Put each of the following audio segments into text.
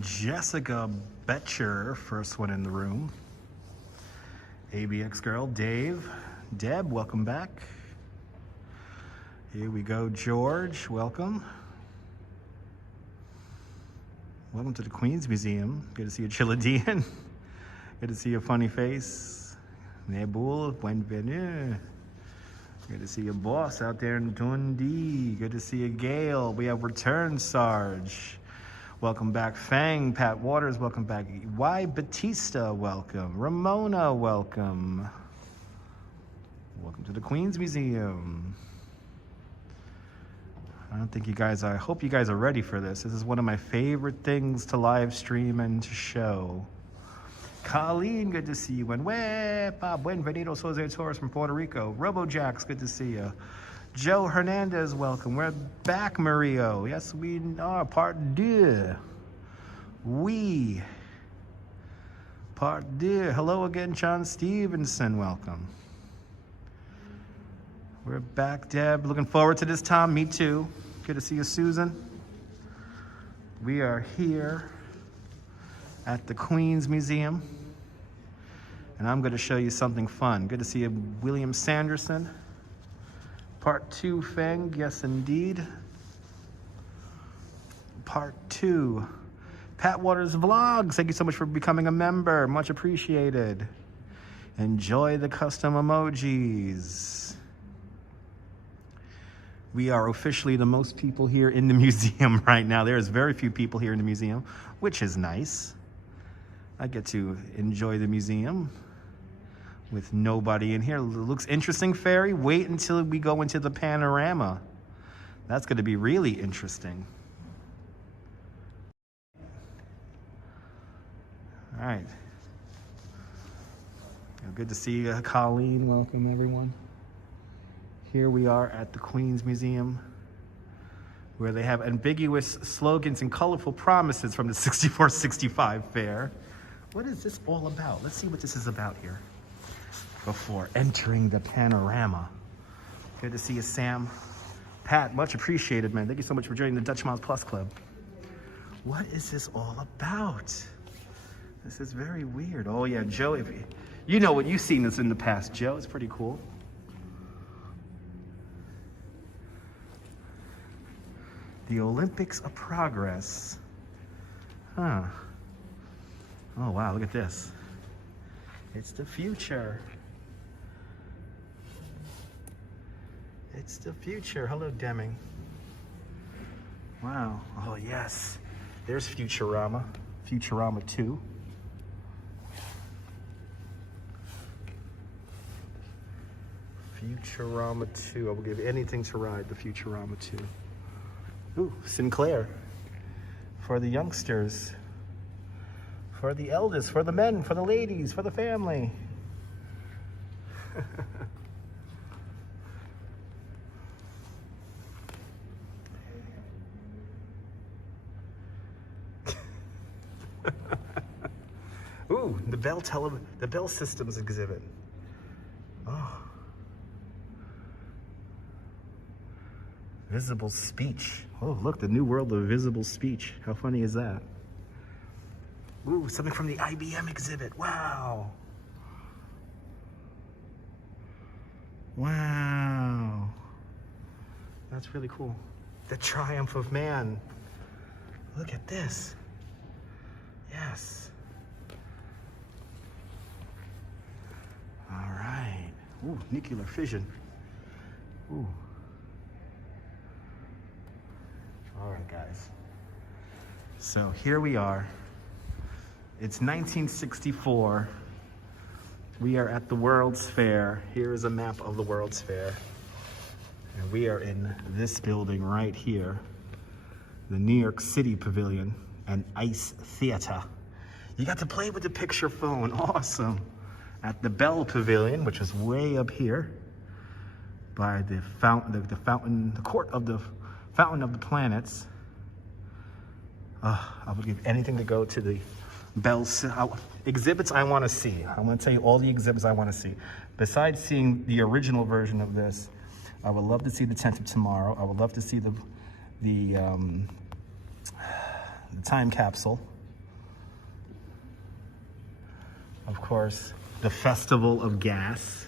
Jessica Betcher, first one in the room. ABX girl, Dave. Deb, welcome back. Here we go, George, welcome. Welcome to the Queens Museum. Good to see you, Chiladian. Good to see your funny face. Nebul, bienvenue. Good to see your boss out there in Dundee. Good to see you, Gail. We have return Sarge. Welcome back, Fang. Pat Waters, welcome back. Y. Batista, welcome. Ramona, welcome. Welcome to the Queens Museum. I don't think you guys are, I hope you guys are ready for this. This is one of my favorite things to live stream and to show. Colleen, good to see you. And Bob, Buenvenidos, Jose Torres from Puerto Rico. RoboJax, good to see you. Joe Hernandez, welcome. We're back, Mario. Yes, we are. Part deux. We. Part deux. Hello again, John Stevenson. Welcome. We're back, Deb. Looking forward to this time. Me too. Good to see you, Susan. We are here at the Queens Museum, and I'm going to show you something fun. Good to see you, William Sanderson. Part 2, Feng, yes indeed. Part 2. Pat Waters Vlogs, thank you so much for becoming a member. Much appreciated. Enjoy the custom emojis. We are officially the most people here in the museum right now. There's very few people here in the museum, which is nice. I get to enjoy the museum with nobody in here. It looks interesting, Ferry. Wait until we go into the panorama. That's going to be really interesting. All right. Good to see you, Colleen. Welcome, everyone. Here we are at the Queens Museum, where they have ambiguous slogans and colorful promises from the 64-65 fair. What is this all about? Let's see what this is about here before entering the panorama. Good to see you, Sam. Pat, much appreciated, man. Thank you so much for joining the Dutch Miles Plus Club. What is this all about? This is very weird. Oh yeah, Joe, if you know what, you've seen this in the past, Joe. It's pretty cool. The Olympics of Progress. Huh. Oh wow, look at this. It's the future. It's the future. Hello, Deming. Wow. Oh yes. There's Futurama. Futurama 2. Futurama 2. I will give anything to ride the Futurama 2. Ooh, Sinclair. For the youngsters. For the eldest, for the men, for the ladies, for the family. Ooh, the Bell Systems exhibit. Oh. Visible speech. Oh, look, the new world of visible speech. How funny is that? Ooh, something from the IBM exhibit. Wow. Wow. That's really cool. The Triumph of Man. Look at this. Yes. All right. Ooh, nuclear fission. Ooh. All right, guys. So here we are. It's 1964. We are at the World's Fair. Here is a map of the World's Fair. And we are in this building right here, the New York City Pavilion and Ice Theater. You got to play with the picture phone, awesome. At the Bell Pavilion, which is way up here by the fountain, the court of the Fountain of the Planets. I would give anything to go to the Bell exhibits I want to see. I want to tell you all the exhibits I want to see. Besides seeing the original version of this, I would love to see the 10th of Tomorrow. I would love to see the the time capsule. Of course, the Festival of Gas.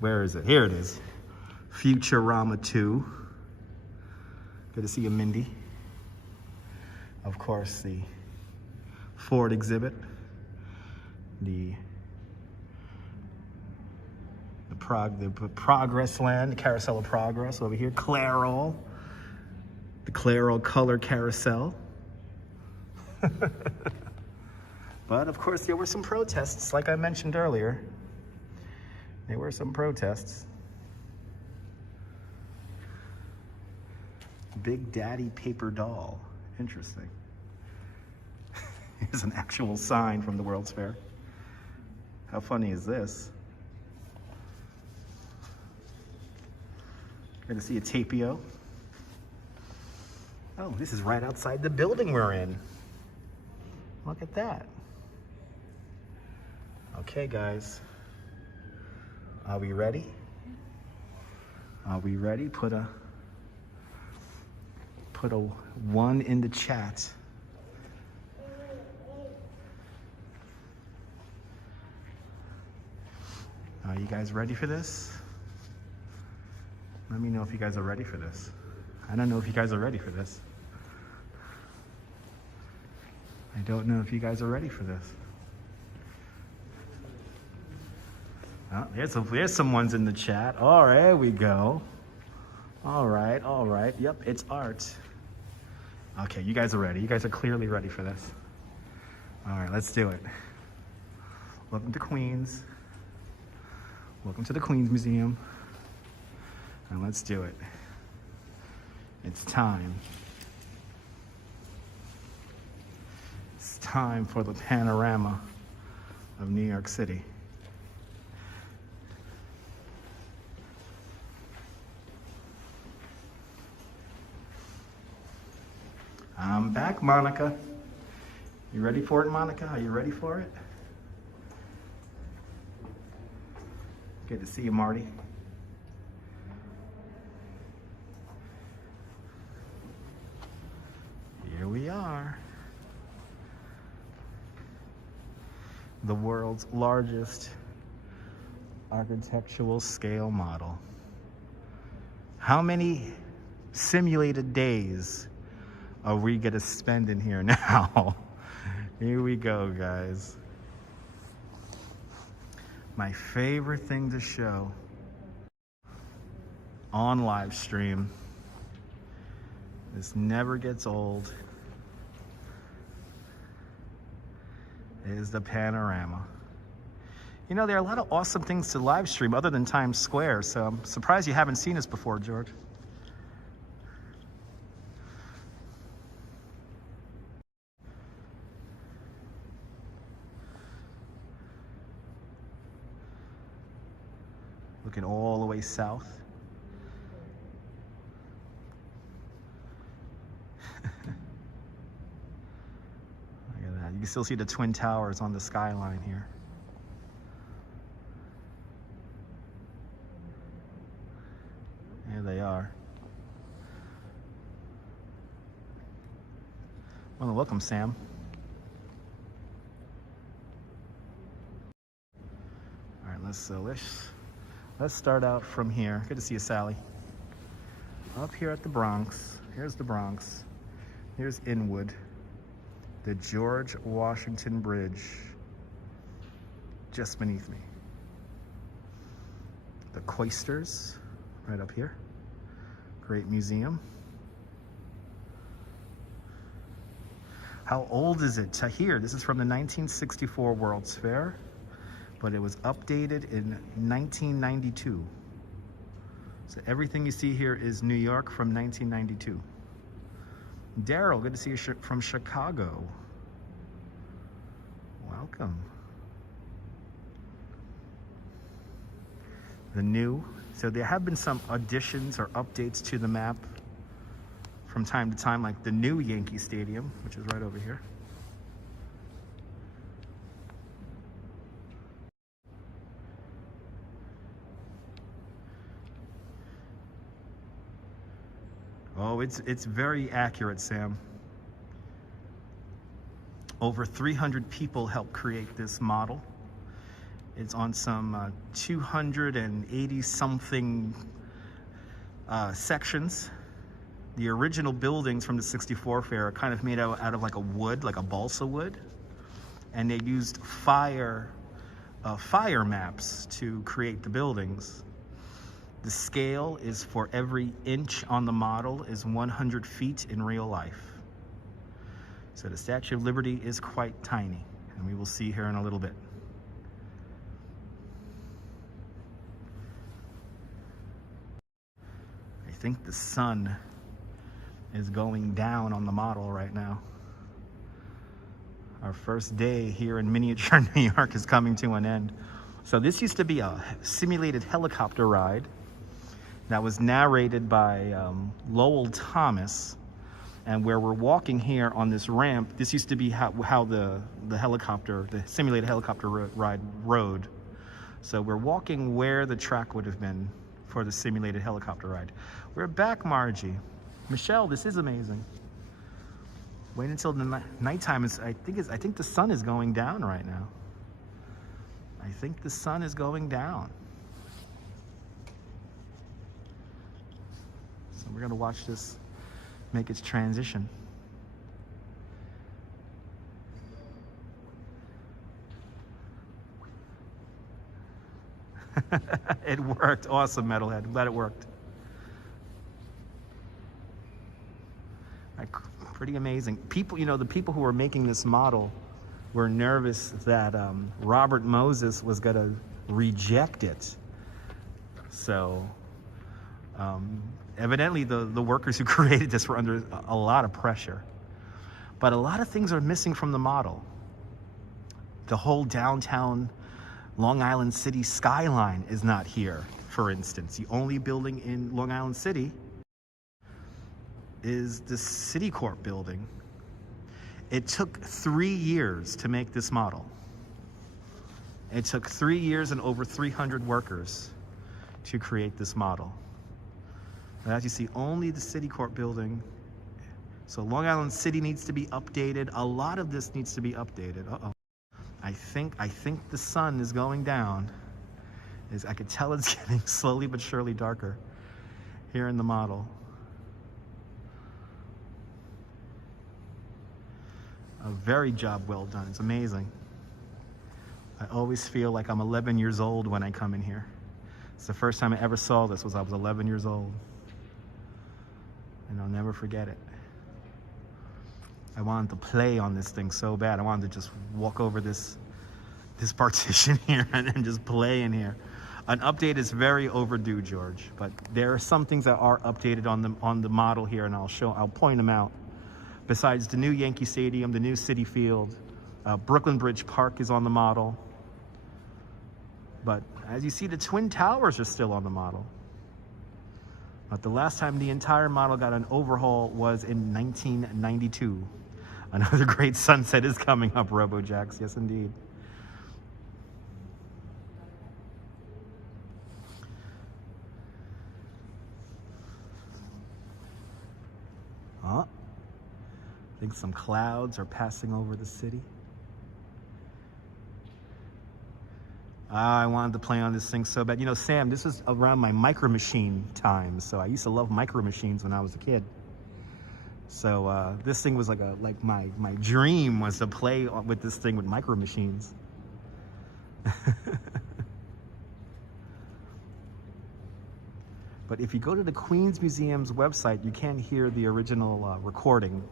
Where is it? Here it is. Futurama 2. Good to see you, Mindy. Of course, the Ford exhibit. The Progress Land, the Carousel of Progress over here. Clairol. The Clairol Color Carousel. But of course, there were some protests, like I mentioned earlier. There were some protests. Big Daddy Paper Doll. Interesting. Here's an actual sign from the World's Fair. How funny is this? Good to see a Tapio. Oh, this is right outside the building we're in. Look at that. Okay, guys. Are we ready? Are we ready? Put a 1 in the chat. Are you guys ready for this? Let me know if you guys are ready for this. I don't know if you guys are ready for this. I don't know if you guys are ready for this. Oh, there's some ones in the chat. All right, there we go. All right. Yep, it's art. Okay, you guys are ready. You guys are clearly ready for this. All right, let's do it. Welcome to Queens. Welcome to the Queens Museum. And let's do it. It's time. It's time for the panorama of New York City. I'm back, Monica. You ready for it, Monica? Are you ready for it? Good to see you, Marty. Here we are. The world's largest architectural scale model. How many simulated days are we gonna spend in here now? Here we go, guys. My favorite thing to show on live stream. This never gets old. Is the panorama. You know, there are a lot of awesome things to live stream other than Times Square, so I'm surprised you haven't seen this before, George. Looking all the way south. Look at that. You can still see the Twin Towers on the skyline here. There they are. Well, welcome, Sam. All right, let's start out from here. Good to see you, Sally. Up here at the Bronx. Here's the Bronx. Here's Inwood. The George Washington Bridge. Just beneath me. The Cloisters, right up here. Great museum. How old is it? Tahir, this is from the 1964 World's Fair, but it was updated in 1992. So everything you see here is New York from 1992. Daryl, good to see you from Chicago. Welcome. So there have been some additions or updates to the map from time to time, like the new Yankee Stadium, which is right over here. Oh, it's very accurate, Sam. Over 300 people helped create this model. It's on some 280 something sections. The original buildings from the '64 fair are kind of made out of like a wood, like a balsa wood, and they used fire maps to create the buildings. The scale is for every inch on the model is 100 feet in real life. So the Statue of Liberty is quite tiny, and we will see here in a little bit. I think the sun is going down on the model right now. Our first day here in miniature New York is coming to an end. So this used to be a simulated helicopter ride that was narrated by Lowell Thomas. And where we're walking here on this ramp, this used to be how the simulated helicopter ride rode. So we're walking where the track would have been for the simulated helicopter ride. We're back, Margie. Michelle, this is amazing. Wait until the nighttime. I think the sun is going down right now. I think the sun is going down. So we're gonna watch this make its transition. It worked. Awesome, Metalhead. I'm glad it worked. Pretty amazing. People, the people who were making this model were nervous that Robert Moses was going to reject it. So evidently the workers who created this were under a lot of pressure. But a lot of things are missing from the model. The whole downtown Long Island City skyline is not here, for instance. The only building in Long Island City is the Citicorp building. It took 3 years to make this model. It took 3 years and over 300 workers to create this model. And as you see, only the Citicorp building. So Long Island City needs to be updated. A lot of this needs to be updated. Uh-oh. I think the sun is going down. I could tell it's getting slowly but surely darker here in the model. A very job well done. It's amazing. I always feel like I'm 11 years old when I come in here. It's the first time I ever saw this was I was 11 years old. And I'll never forget it. I wanted to play on this thing so bad. I wanted to just walk over this partition here and then just play in here. An update is very overdue, George, but there are some things that are updated on the model here, and I'll point them out. Besides the new Yankee Stadium, the new Citi Field, Brooklyn Bridge Park is on the model. But as you see, the Twin Towers are still on the model. But the last time the entire model got an overhaul was in 1992. Another great sunset is coming up, RoboJax. Yes, indeed. I think some clouds are passing over the city. I wanted to play on this thing so bad. Sam, this is around my Micro Machine time. So I used to love Micro Machines when I was a kid. So this thing was like my dream was to play with this thing with Micro Machines. But if you go to the Queens Museum's website, you can hear the original recording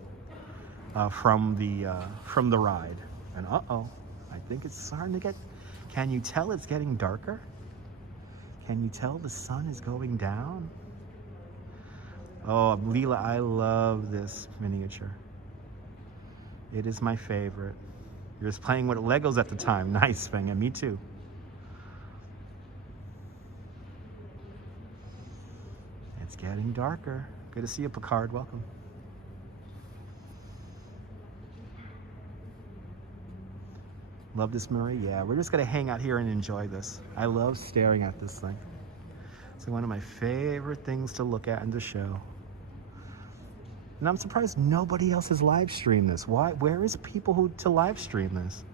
from the ride. And I think it's starting to get. Can you tell it's getting darker? Can you tell the sun is going down? Oh, Leela, I love this miniature. It is my favorite. You're just playing with Legos at the time. Nice, Feng, and me too. It's getting darker. Good to see you, Picard. Welcome. Love this, Marie. Yeah, we're just gonna hang out here and enjoy this. I love staring at this thing. It's one of my favorite things to look at and to show. And I'm surprised nobody else has live streamed this. Why? Where is people who to live stream this?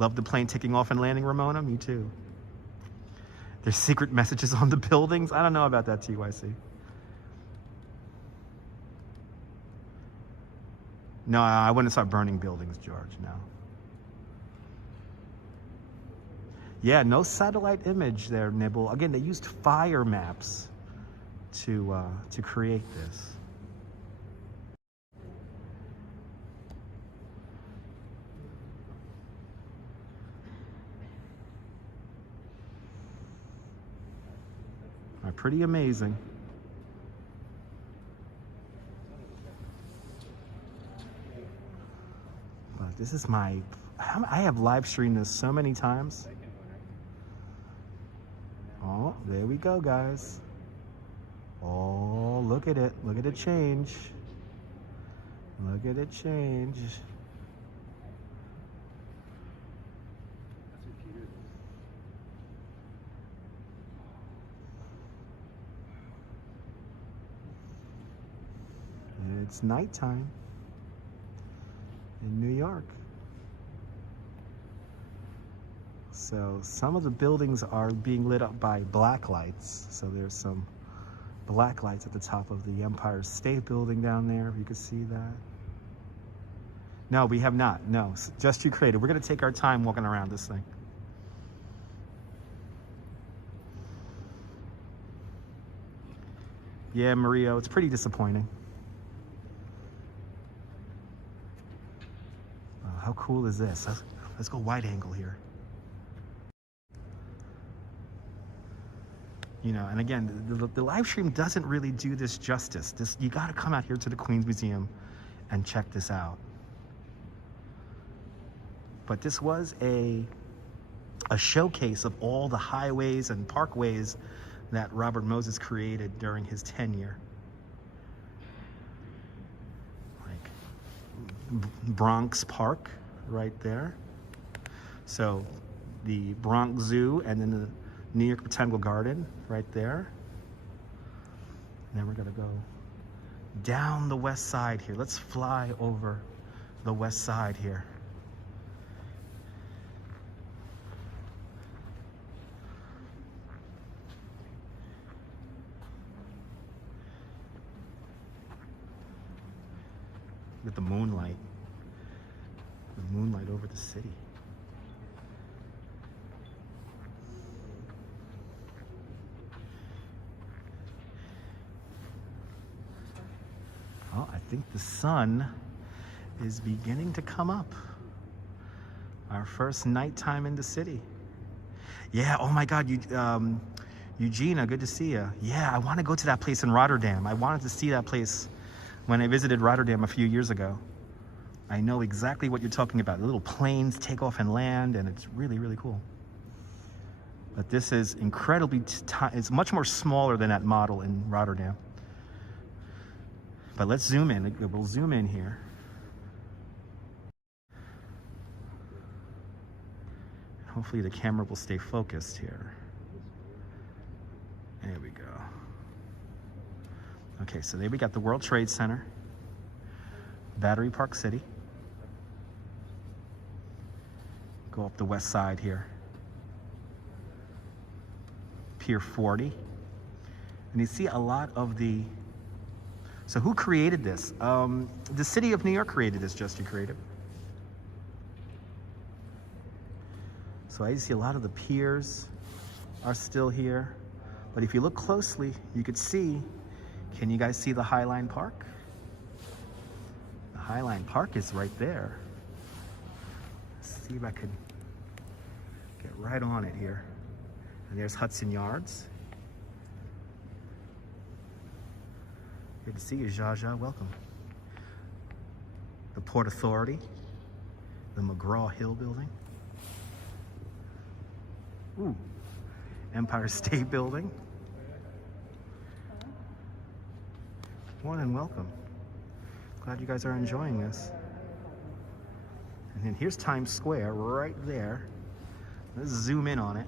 Love the plane taking off and landing, Ramona. Me too. There's secret messages on the buildings. I don't know about that, TYC. No, I wouldn't start burning buildings, George. No. Yeah, no satellite image there, Nibble. Again, they used fire maps to create this. Pretty amazing. But this is I have live streamed this so many times. Oh, there we go, guys. Oh, look at it. Look at it change. Look at it change. It's nighttime in New York. So some of the buildings are being lit up by black lights. So there's some black lights at the top of the Empire State Building down there. You can see that. No, we have not. No, just you created. We're going to take our time walking around this thing. Yeah, Mario, it's pretty disappointing. How cool is this? Let's go wide angle here. You know, and again, the live stream doesn't really do this justice. You got to come out here to the Queens Museum and check this out. But this was a showcase of all the highways and parkways that Robert Moses created during his tenure. Bronx Park right there. So the Bronx Zoo and then the New York Botanical Garden right there. And then we're gonna go down the west side here. Let's fly over the west side here. With the moonlight over the city. Oh, I think the sun is beginning to come up. Our first nighttime in the city. Yeah, oh my God, Eugenia, good to see you. Yeah, I want to go to that place in Rotterdam. I wanted to see that place when I visited Rotterdam a few years ago. I know exactly what you're talking about. The little planes take off and land, and it's really, really cool. But this is incredibly, it's much more smaller than that model in Rotterdam. But let's zoom in. We'll zoom in here. Hopefully the camera will stay focused here. There we go. Okay, so there we got the World Trade Center, Battery Park City. Go up the west side here. Pier 40. And you see a lot of the... So who created this? The city of New York created this, Just You Creative. So I see a lot of the piers are still here. But if you look closely, you could see, can you guys see the Highline Park? The Highline Park is right there. Let's see if I could get right on it here. And there's Hudson Yards. Good to see you, Jaja. Welcome. The Port Authority, the McGraw-Hill Building. Ooh, Empire State Building. Morning, welcome. Glad you guys are enjoying this. And then here's Times Square right there. Let's zoom in on it.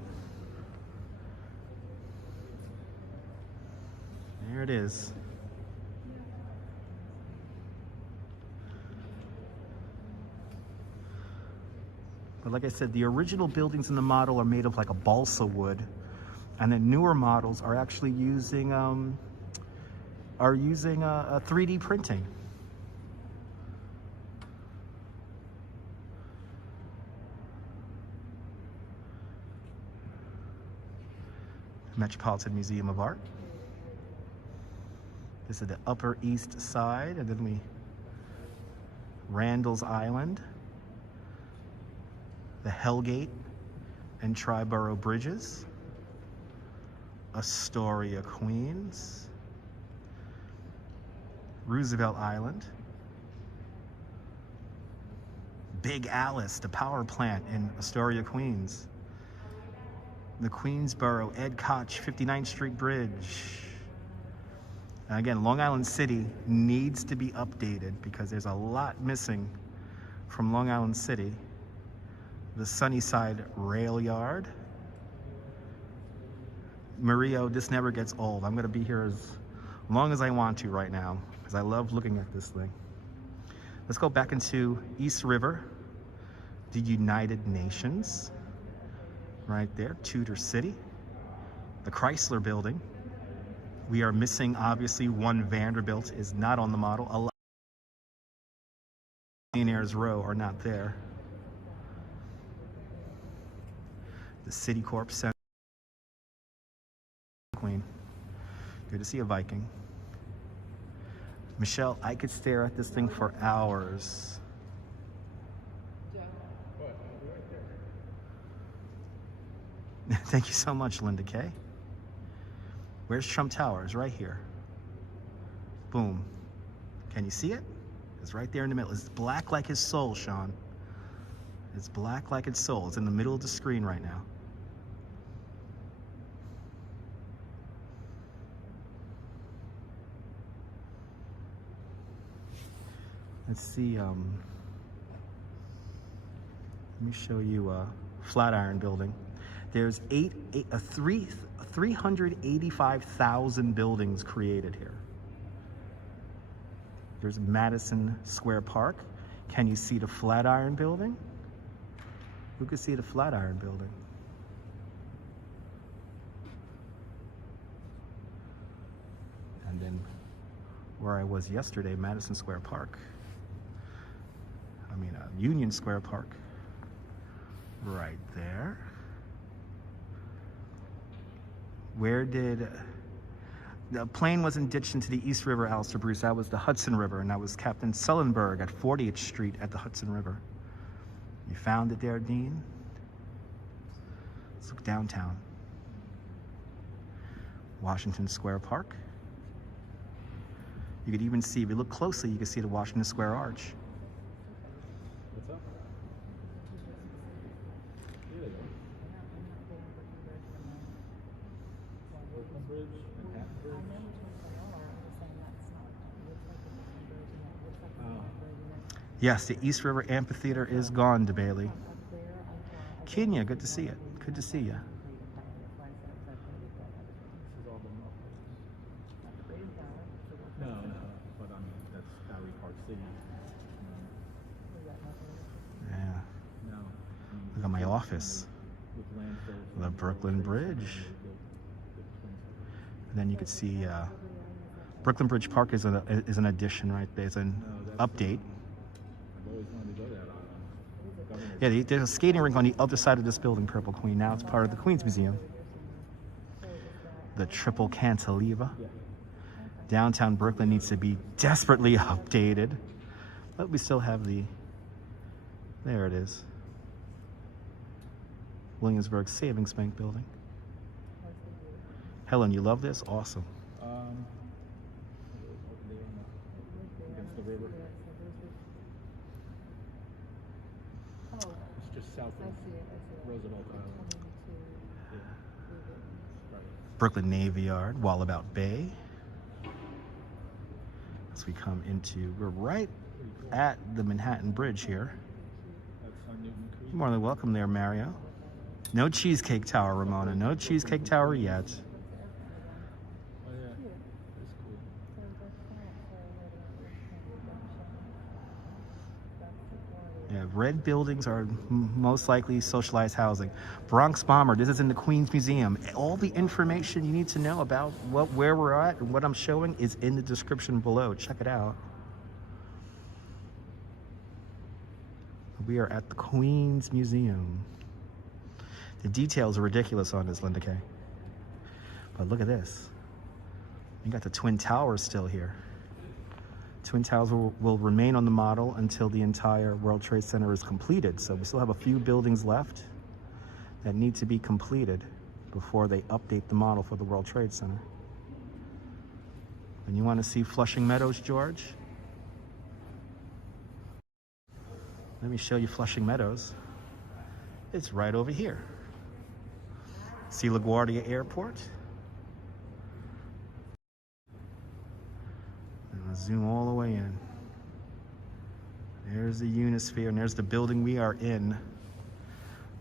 There it is. But like I said, the original buildings in the model are made of like a balsa wood, and then newer models are actually using a 3D printing. Metropolitan Museum of Art. This is the Upper East Side, and then Randall's Island, the Hellgate and Triborough Bridges, Astoria, Queens, Roosevelt Island, Big Alice, the power plant in Astoria, Queens, the Queensboro Ed Koch 59th Street Bridge. And again, Long Island City needs to be updated because there's a lot missing from Long Island City. The Sunnyside Rail Yard. Murillo, this never gets old. I'm gonna be here as long as I want to right now because I love looking at this thing. Let's go back into East River, the United Nations, right there, Tudor City, the Chrysler Building. We are missing, obviously, one Vanderbilt is not on the model. A lot of Millionaires Row are not there. The Citicorp Center. Queen. Good to see a Viking. Michelle, I could stare at this thing for hours. Thank you so much, Linda Kay. Where's Trump Towers? Right here. Boom. Can you see it? It's right there in the middle. It's black like his soul, Sean. It's black like its soul. It's in the middle of the screen right now. Let's see, let me show you a Flatiron Building. There's 385,000 buildings created here. There's Madison Square Park. Can you see the Flatiron Building? Who can see the Flatiron Building? And then where I was yesterday, Madison Square Park. Union Square Park. Right there. Where did... The plane wasn't ditched into the East River, Alistair Bruce. That was the Hudson River, and that was Captain Sullenberg at 40th Street at the Hudson River. You found it there, Dean? Let's look downtown. Washington Square Park. You could even see, if you look closely, you can see the Washington Square Arch. What's up? Yes, the East River Amphitheater is gone, DeBailey. Kenya, good to see it. Good to see you. No, but that's Valley Park City. Yeah. No. Look at my office. The Brooklyn Bridge. And then you could see Brooklyn Bridge Park is an addition right there. It's an update. I've always wanted to go there. Yeah, there's a skating rink on the other side of this building, Purple Queen. Now it's part of the Queens Museum. The Triple Cantilever. Yeah. Downtown Brooklyn needs to be desperately updated. But we still have there it is. Williamsburg Savings Bank building. Helen, you love this? Awesome. Against the river. It's just south of Roosevelt Island. Yeah. Right. Brooklyn Navy Yard, Wallabout Bay. As we come into, we're right at the Manhattan Bridge here. That's on Newton Creek. You're more than welcome there, Mario. No Cheesecake Tower, Ramona. No Cheesecake Tower yet. Oh yeah, that's cool. Yeah, red buildings are most likely socialized housing. Bronx Bomber, this is in the Queens Museum. All the information you need to know about where we're at and what I'm showing is in the description below. Check it out. We are at the Queens Museum. The details are ridiculous on this, Linda K. But look at this. You got the Twin Towers still here. Twin Towers will remain on the model until the entire World Trade Center is completed. So we still have a few buildings left that need to be completed before they update the model for the World Trade Center. And you want to see Flushing Meadows, George? Let me show you Flushing Meadows. It's right over here. See LaGuardia Airport? Zoom all the way in. There's the Unisphere, and there's the building we are in.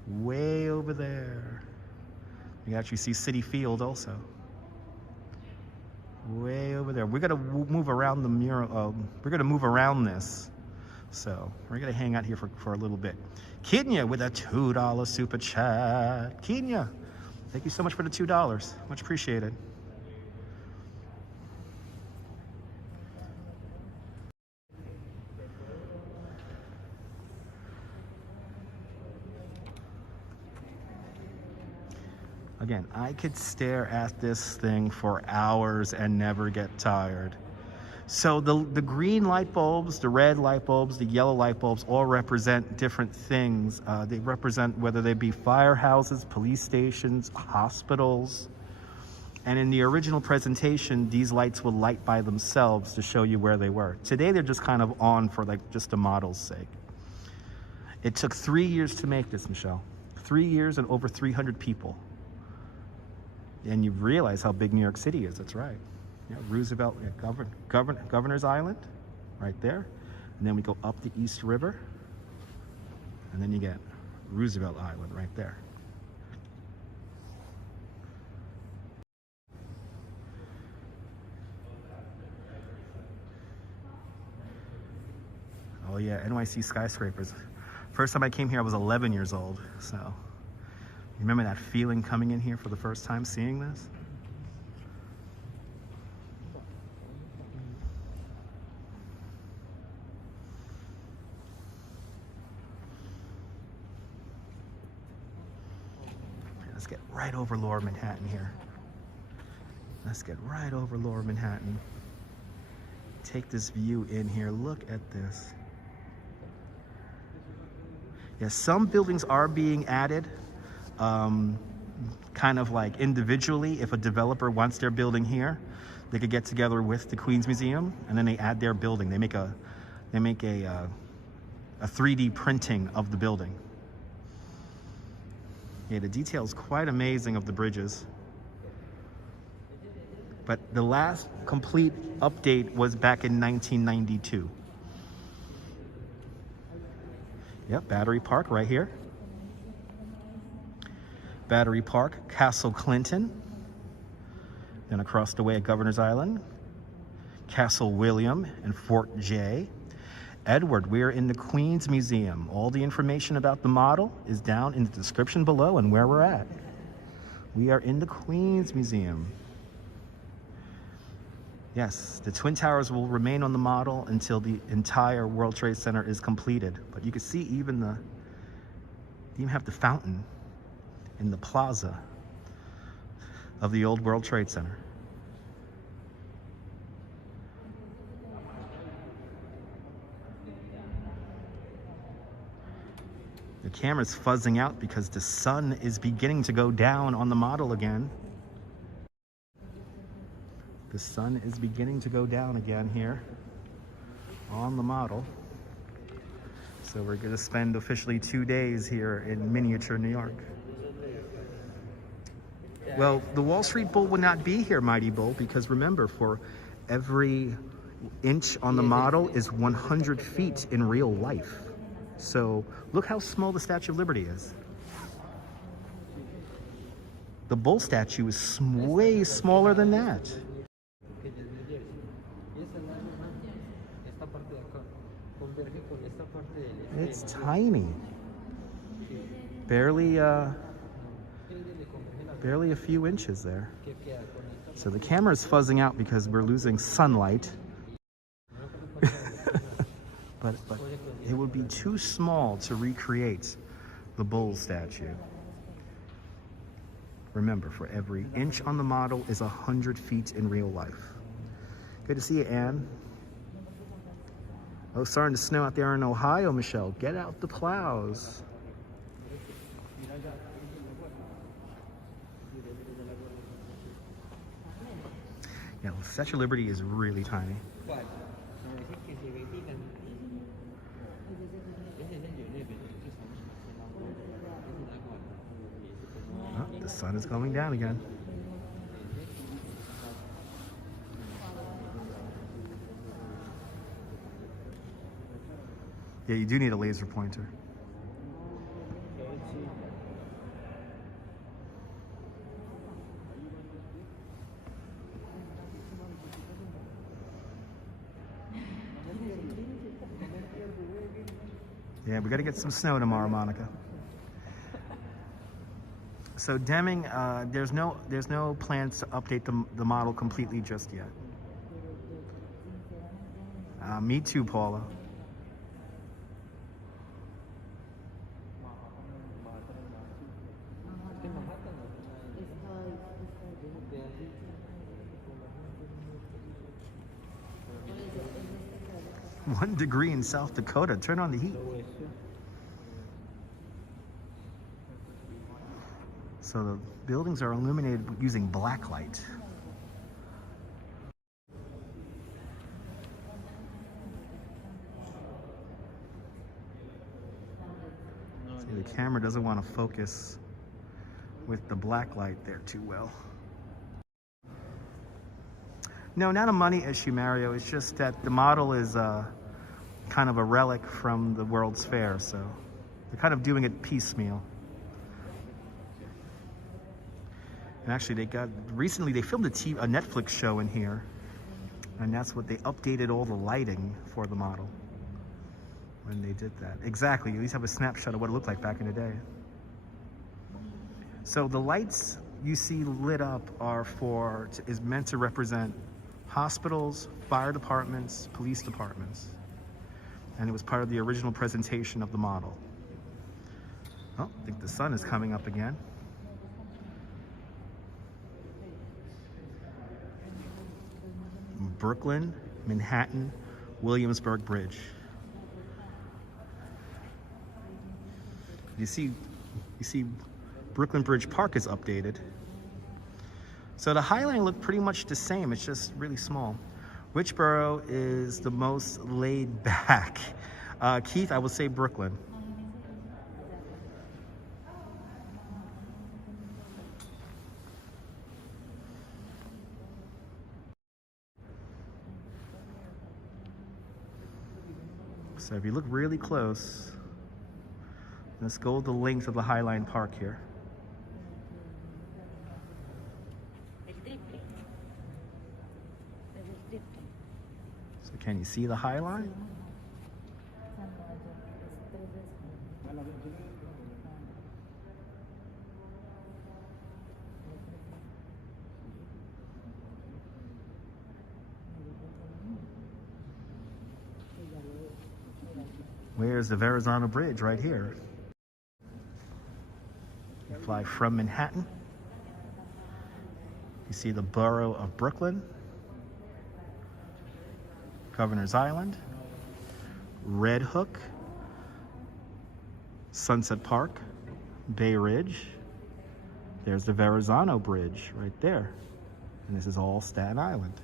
Way over there. You can actually see Citi Field also. Way over there. We're gonna move around the mural. We're gonna move around this. So we're gonna hang out here for a little bit. Kenya with a $2 super chat. Kenya, thank you so much for the $2. Much appreciated. Again, I could stare at this thing for hours and never get tired. So the green light bulbs, the red light bulbs, the yellow light bulbs all represent different things. They represent whether they be firehouses, police stations, hospitals. And in the original presentation, these lights will light by themselves to show you where they were. Today, they're just kind of on for like just the model's sake. It took 3 years to make this, Michelle. 3 years and over 300 people. And you realize how big New York City is. That's right. Yeah, Roosevelt, Governor's Island, right there. And then we go up the East River. And then you get Roosevelt Island right there. Oh yeah, NYC skyscrapers. First time I came here, I was 11 years old, so. Remember that feeling coming in here for the first time, seeing this? Let's get right over Lower Manhattan here. Let's get right over Lower Manhattan. Take this view in here. Look at this. Yeah, some buildings are being added. Kind of like individually, if a developer wants their building here, they could get together with the Queens Museum and then they add their building. They make a 3D printing of the building. Yeah, the detail is quite amazing of the bridges. But the last complete update was back in 1992. Yep, Battery Park right here. Battery Park, Castle Clinton. Then across the way at Governor's Island, Castle William and Fort J. Edward, we're in the Queens Museum. All the information about the model is down in the description below and where we're at. We are in the Queens Museum. Yes, the Twin Towers will remain on the model until the entire World Trade Center is completed. But you can see you even have the fountain in the plaza of the old World Trade Center. The camera's fuzzing out because the sun is beginning to go down on the model again. The sun is beginning to go down again here on the model. So we're going to spend officially 2 days here in miniature New York. Well, the Wall Street Bull will not be here, Mighty Bull, because remember, for every inch on the model is 100 feet in real life. So look how small the Statue of Liberty is. The bull statue is way smaller than that. It's tiny. Barely a few inches there. So the camera is fuzzing out because we're losing sunlight. but it would be too small to recreate the bull statue. Remember, for every inch on the model is 100 feet in real life. Good to see you, Anne. Oh, starting to snow out there in Ohio, Michelle. Get out the plows. Yeah, the Statue of Liberty is really tiny. Oh, the sun is going down again. Yeah, you do need a laser pointer. Yeah, we got to get some snow tomorrow, Monica. So Deming, there's no plans to update the model completely just yet. Me too, Paula. One degree in South Dakota. Turn on the heat. So the buildings are illuminated using black light. See, the camera doesn't want to focus with the black light there too well. No, not a money issue, Mario. It's just that the model is kind of a relic from the World's Fair, so they're kind of doing it piecemeal. And actually, recently they filmed a Netflix show in here, and that's what they updated all the lighting for the model when they did that. Exactly. You at least have a snapshot of what it looked like back in the day. So the lights you see lit up is meant to represent hospitals, fire departments, police departments. And it was part of the original presentation of the model. Oh, I think the sun is coming up again. Brooklyn, Manhattan, Williamsburg Bridge. You see Brooklyn Bridge Park is updated. So the High Line looked pretty much the same. It's just really small. Which borough is the most laid back? Keith, I will say Brooklyn. So if you look really close, let's go the length of the High Line Park here. So can you see the High Line? Where's the Verrazano Bridge? Right here. You fly from Manhattan. You see the borough of Brooklyn, Governor's Island, Red Hook, Sunset Park, Bay Ridge. There's the Verrazano Bridge right there. And this is all Staten Island.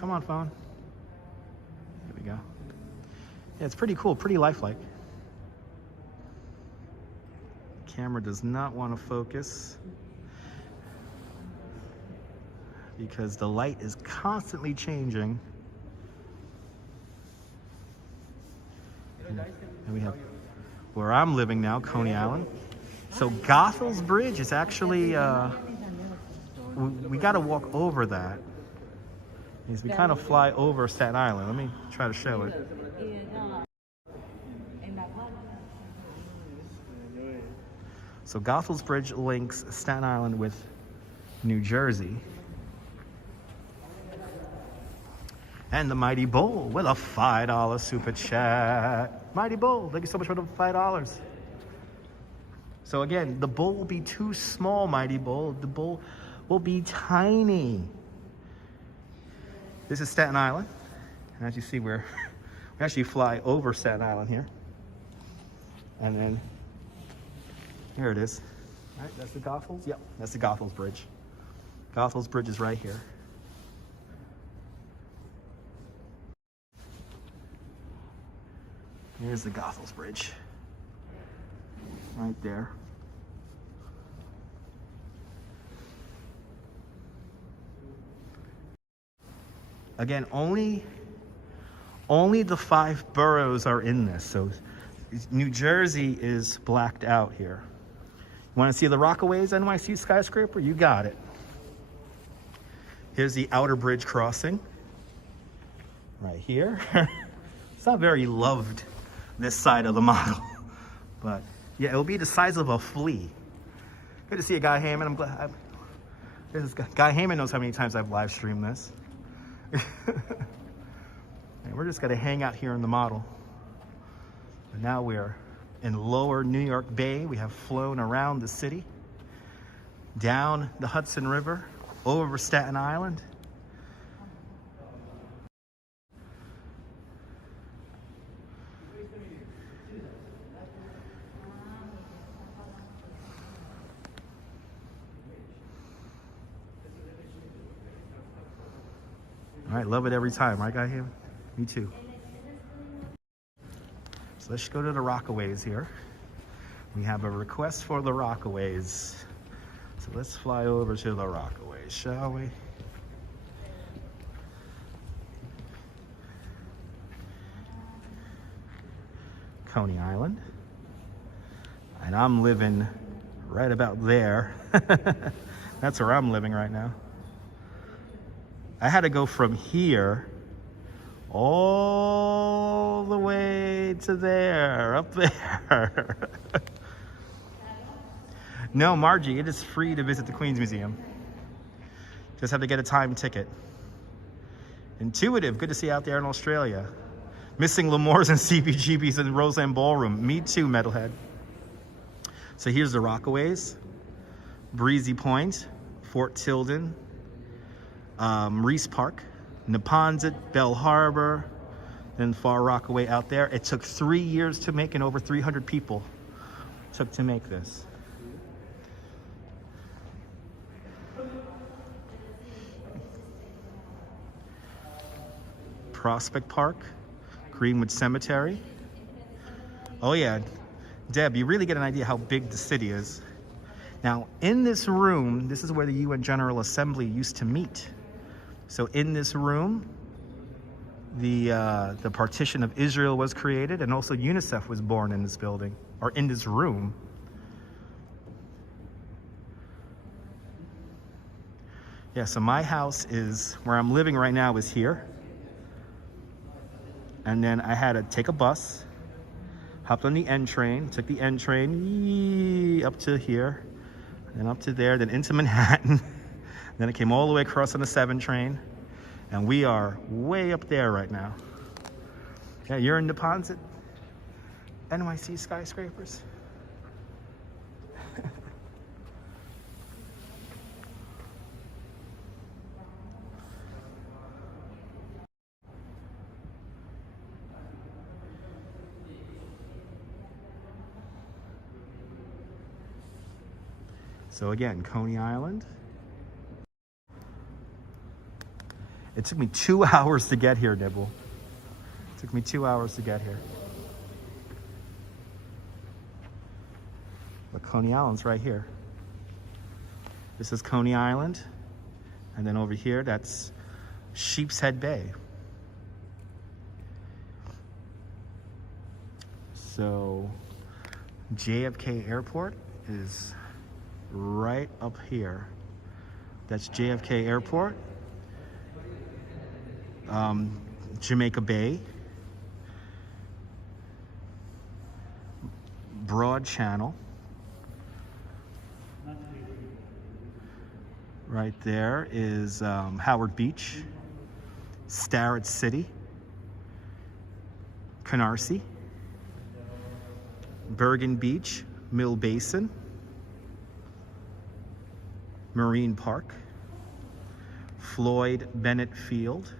Come on, phone. There we go. Yeah, it's pretty cool, pretty lifelike. Camera does not want to focus because the light is constantly changing. And we have where I'm living now, Coney Island. So Gothel's Bridge is actually, we got to walk over that. We kind of fly over Staten Island. Let me try to show it. So Gothel's Bridge links Staten Island with New Jersey. And the Mighty Bull with a $5 super chat. Mighty Bull, thank you so much for the $5. So again, the bull will be too small, Mighty Bull. The bull will be tiny. This is Staten Island. And as you see, we actually fly over Staten Island here. And then, here it is. All right, that's the Gothel's? Yep, that's the Gothel's Bridge. Gothel's Bridge is right here. Here's the Gothel's Bridge. Right there. Again, only the 5 boroughs are in this. So New Jersey is blacked out here. You want to see the Rockaways NYC skyscraper? You got it. Here's the Outer Bridge crossing. Right here. It's not very loved, this side of the model. But yeah, it'll be the size of a flea. Good to see you, Guy Hammond. I'm glad. Guy Hammond knows how many times I've live streamed this. And we're just going to hang out here in the model. And now we're in lower New York Bay. We have flown around the city, down the Hudson River, over Staten Island. All right, love it every time, right, Guy Hammond? Me too. So let's go to the Rockaways here. We have a request for the Rockaways. So let's fly over to the Rockaways, shall we? Coney Island. And I'm living right about there. That's where I'm living right now. I had to go from here all the way to there, up there. No, Margie, it is free to visit the Queens Museum. Just have to get a time ticket. Intuitive, good to see you out there in Australia. Missing L'Amours and CBGB's in Roseland Ballroom. Me too, metalhead. So here's the Rockaways. Breezy Point, Fort Tilden, Reese Park, Neponset, Bell Harbor, then Far Rockaway out there. It took 3 years to make, and over 300 people took to make this. Prospect Park, Greenwood Cemetery. Oh yeah, Deb, you really get an idea how big the city is. Now, in this room, this is where the UN General Assembly used to meet. So in this room, the partition of Israel was created, and also UNICEF was born in this building, or in this room. Yeah, so my house is, where I'm living right now is here. And then I had to take a bus, hopped on the N train, took the N train up to here, and up to there, then into Manhattan. Then it came all the way across on the 7 train, and we are way up there right now. Yeah, you're in Neponset, NYC skyscrapers. So again, Coney Island. It took me 2 hours to get here, Nibble. It took me 2 hours to get here. But Coney Island's right here. This is Coney Island. And then over here, that's Sheepshead Bay. So, JFK Airport is right up here. That's JFK Airport, Jamaica Bay, Broad Channel. Right there is Howard Beach, Starrett City, Canarsie, Bergen Beach, Mill Basin, Marine Park, Floyd Bennett Field.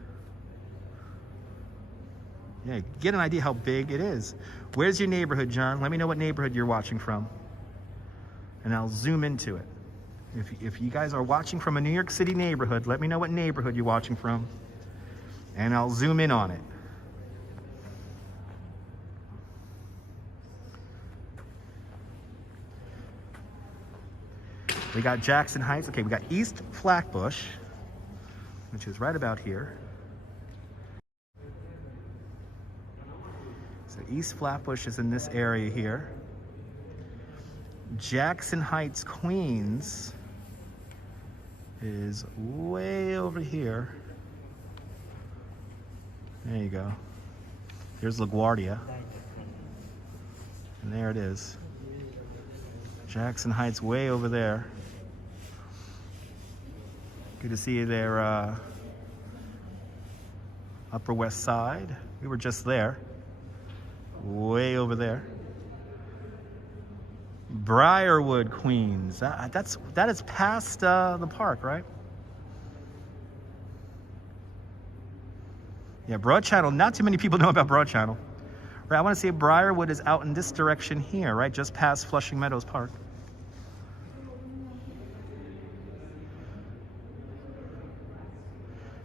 Yeah, get an idea how big it is. Where's your neighborhood, John? Let me know what neighborhood you're watching from, and I'll zoom into it. If you guys are watching from a New York City neighborhood, let me know what neighborhood you're watching from, and I'll zoom in on it. We got Jackson Heights. Okay, we got East Flatbush, which is right about here. So East Flatbush is in this area here. Jackson Heights, Queens is way over here. There you go. Here's LaGuardia. And there it is. Jackson Heights way over there. Good to see you there, Upper West Side. We were just there. Way over there. Briarwood, Queens. That is past the park, right? Yeah, Broad Channel. Not too many people know about Broad Channel. Right, I want to say Briarwood is out in this direction here, right? Just past Flushing Meadows Park.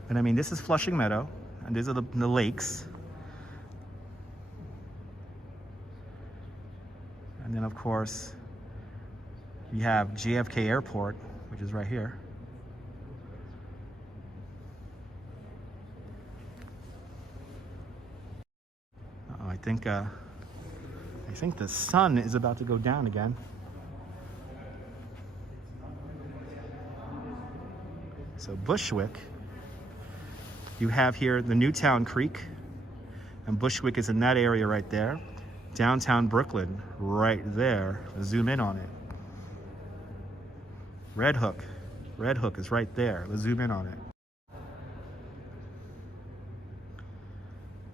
And I mean, this is Flushing Meadow, and these are the lakes. And then, of course, you have JFK Airport, which is right here. I think the sun is about to go down again. So Bushwick, you have here the Newtown Creek, and Bushwick is in that area right there. Downtown Brooklyn, right there. Zoom in on it. Red Hook is right there. Let's zoom in on it.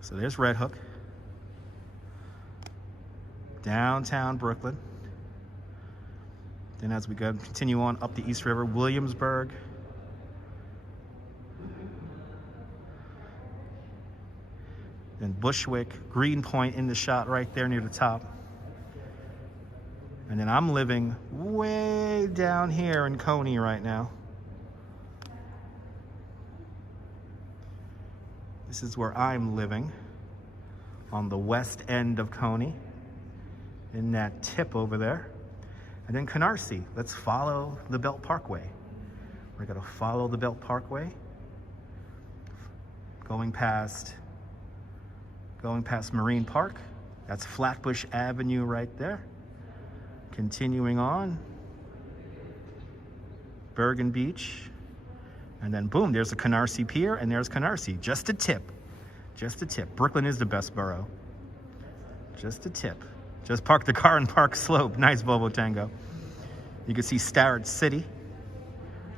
So there's Red Hook. Downtown Brooklyn. Then as we go, continue on up the East River, Williamsburg. Then Bushwick, Greenpoint in the shot right there near the top. And then I'm living way down here in Coney right now. This is where I'm living, on the west end of Coney, in that tip over there. And then Canarsie, let's follow the Belt Parkway. We're gonna follow the Belt Parkway, going past Marine Park. That's Flatbush Avenue right there. Continuing on, Bergen Beach, and then boom, there's a Canarsie Pier, and there's Canarsie. Just a tip. Brooklyn is the best borough. Just a tip. Just park the car in Park Slope. Nice Volvo Tango. You can see Starrett City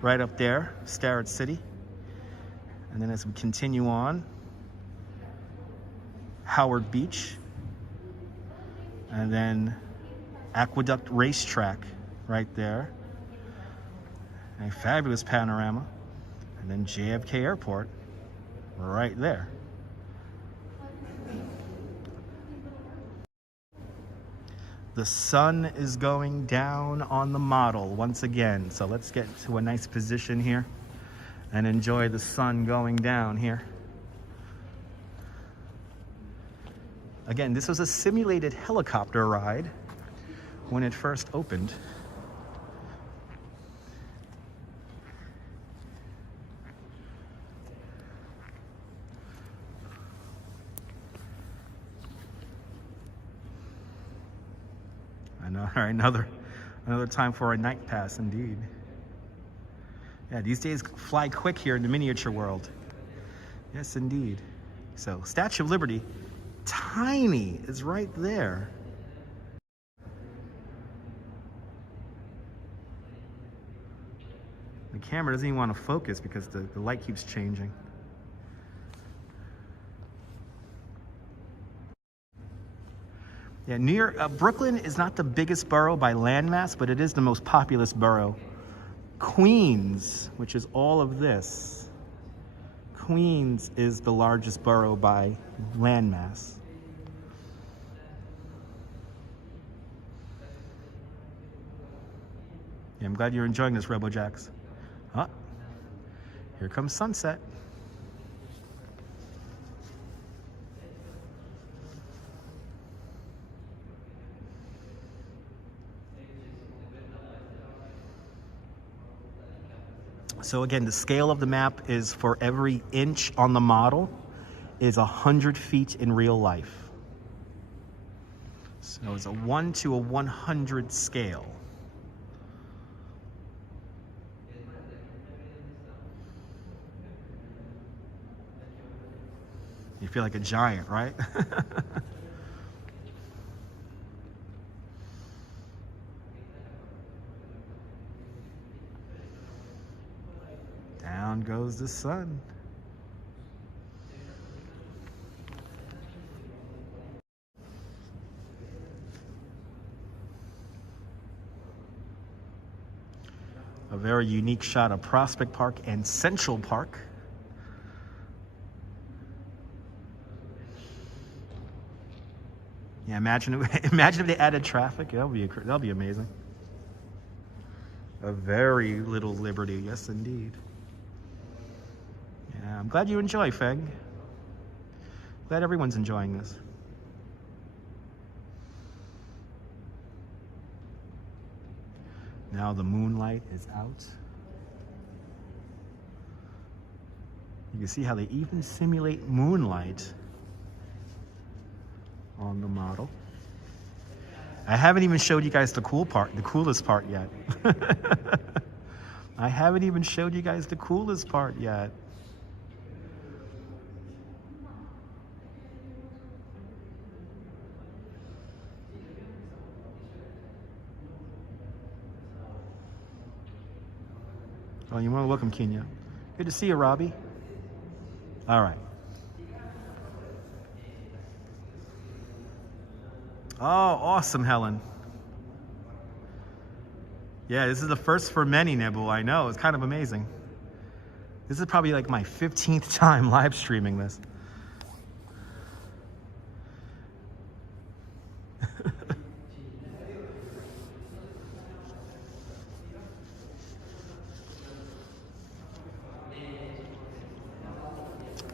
right up there, Starrett City. And then as we continue on, Howard Beach, and then Aqueduct Racetrack right there. A fabulous panorama. And then JFK Airport right there. The sun is going down on the model once again. So let's get to a nice position here and enjoy the sun going down here. Again, this was a simulated helicopter ride when it first opened. I know, all right, Another time for a night pass, indeed. Yeah, these days fly quick here in the miniature world. Yes, indeed. So, Statue of Liberty, tiny, is right there. The camera doesn't even want to focus because the light keeps changing. Yeah, New York, Brooklyn is not the biggest borough by landmass, but it is the most populous borough. Queens, which is all of this, Queens is the largest borough by landmass. Yeah, I'm glad you're enjoying this, RoboJax. Ah, here comes sunset. So again, the scale of the map is for every inch on the model is 100 feet in real life. So it's a 1 to a 100 scale. You feel like a giant, right? Down goes the sun. A very unique shot of Prospect Park and Central Park. Yeah, imagine if they added traffic. That'll be amazing. A very little liberty, yes indeed. Yeah, I'm glad you enjoy, Feng. Glad everyone's enjoying this. Now the moonlight is out. You can see how they even simulate moonlight on the model. I haven't even showed you guys the coolest part yet. I haven't even showed you guys the coolest part yet. Oh, you're more than welcome, Kenya. Good to see you, Robbie. All right. Oh, awesome, Helen. Yeah, this is the first for many, Nebu. I know, it's kind of amazing. This is probably like my 15th time live streaming this.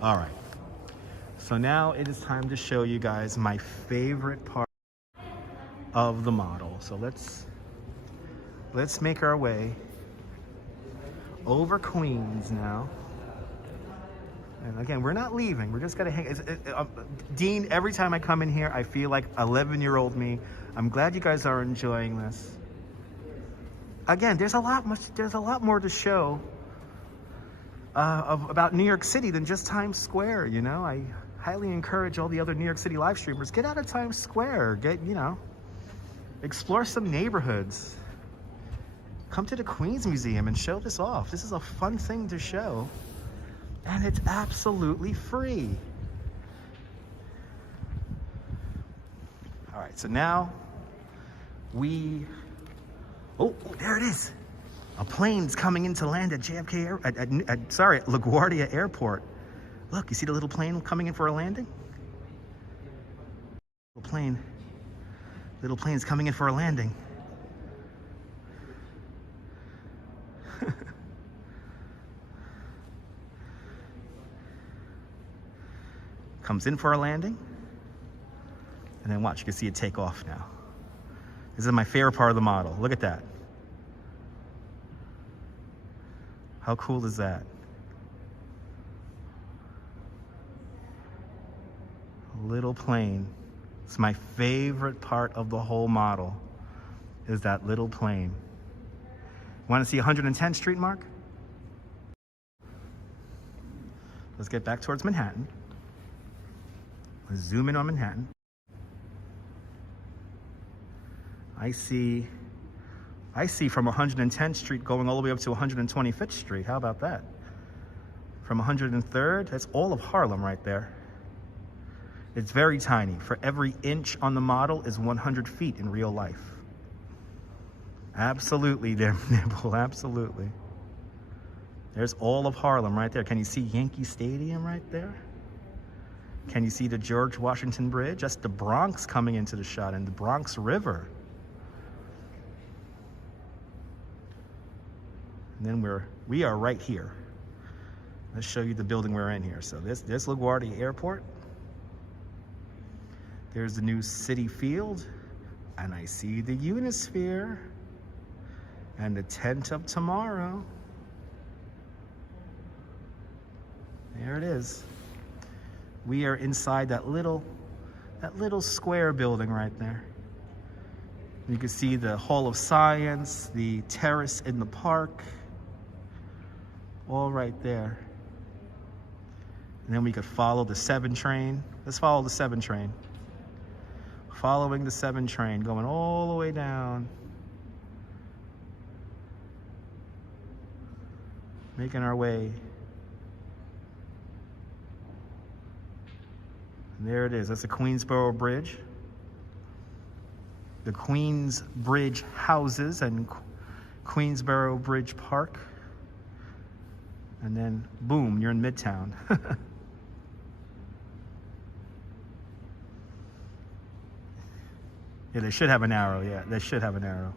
All right. So now it is time to show you guys my favorite part of the model. So let's make our way over Queens now. And again, we're not leaving. We're just gonna hang. Dean, every time I come in here, I feel like 11-year-old me. I'm glad you guys are enjoying this. Again, there's a lot more to show about New York City than just Times Square. You know, I highly encourage all the other New York City live streamers, get out of Times Square, explore some neighborhoods. Come to the Queens Museum and show this off. This is a fun thing to show, and it's absolutely free. All right, so now oh, there it is. A plane's coming in to land at JFK at LaGuardia Airport. Look, you see the little plane coming in for a landing? Little plane's coming in for a landing. Comes in for a landing, and then watch, you can see it take off now. This is my favorite part of the model. Look at that. How cool is that? A little plane. It's my favorite part of the whole model. is that little plane. Want to see 110th Street, Mark? Let's get back towards Manhattan. Let's zoom in on Manhattan. I see from 110th Street going all the way up to 125th Street. How about that? From 103rd, that's all of Harlem right there. It's very tiny. For every inch on the model is 100 feet in real life. Absolutely there, Nibble, absolutely. There's all of Harlem right there. Can you see Yankee Stadium right there? Can you see the George Washington Bridge? That's the Bronx coming into the shot, and the Bronx River. And then we are right here. Let's show you the building we're in here. So this LaGuardia Airport. There's the new City Field, and I see the Unisphere and the Tent of Tomorrow. There it is. We are inside that little square building right there. You can see the Hall of Science, the terrace in the park, all right there. And then we could follow the 7 train. Let's follow the 7 train. Following the 7 train, going all the way down. Making our way. And there it is. That's the Queensboro Bridge. The Queensbridge houses and Queensboro Bridge Park. And then, boom, you're in Midtown. Yeah, they should have an arrow. Yeah, they should have an arrow.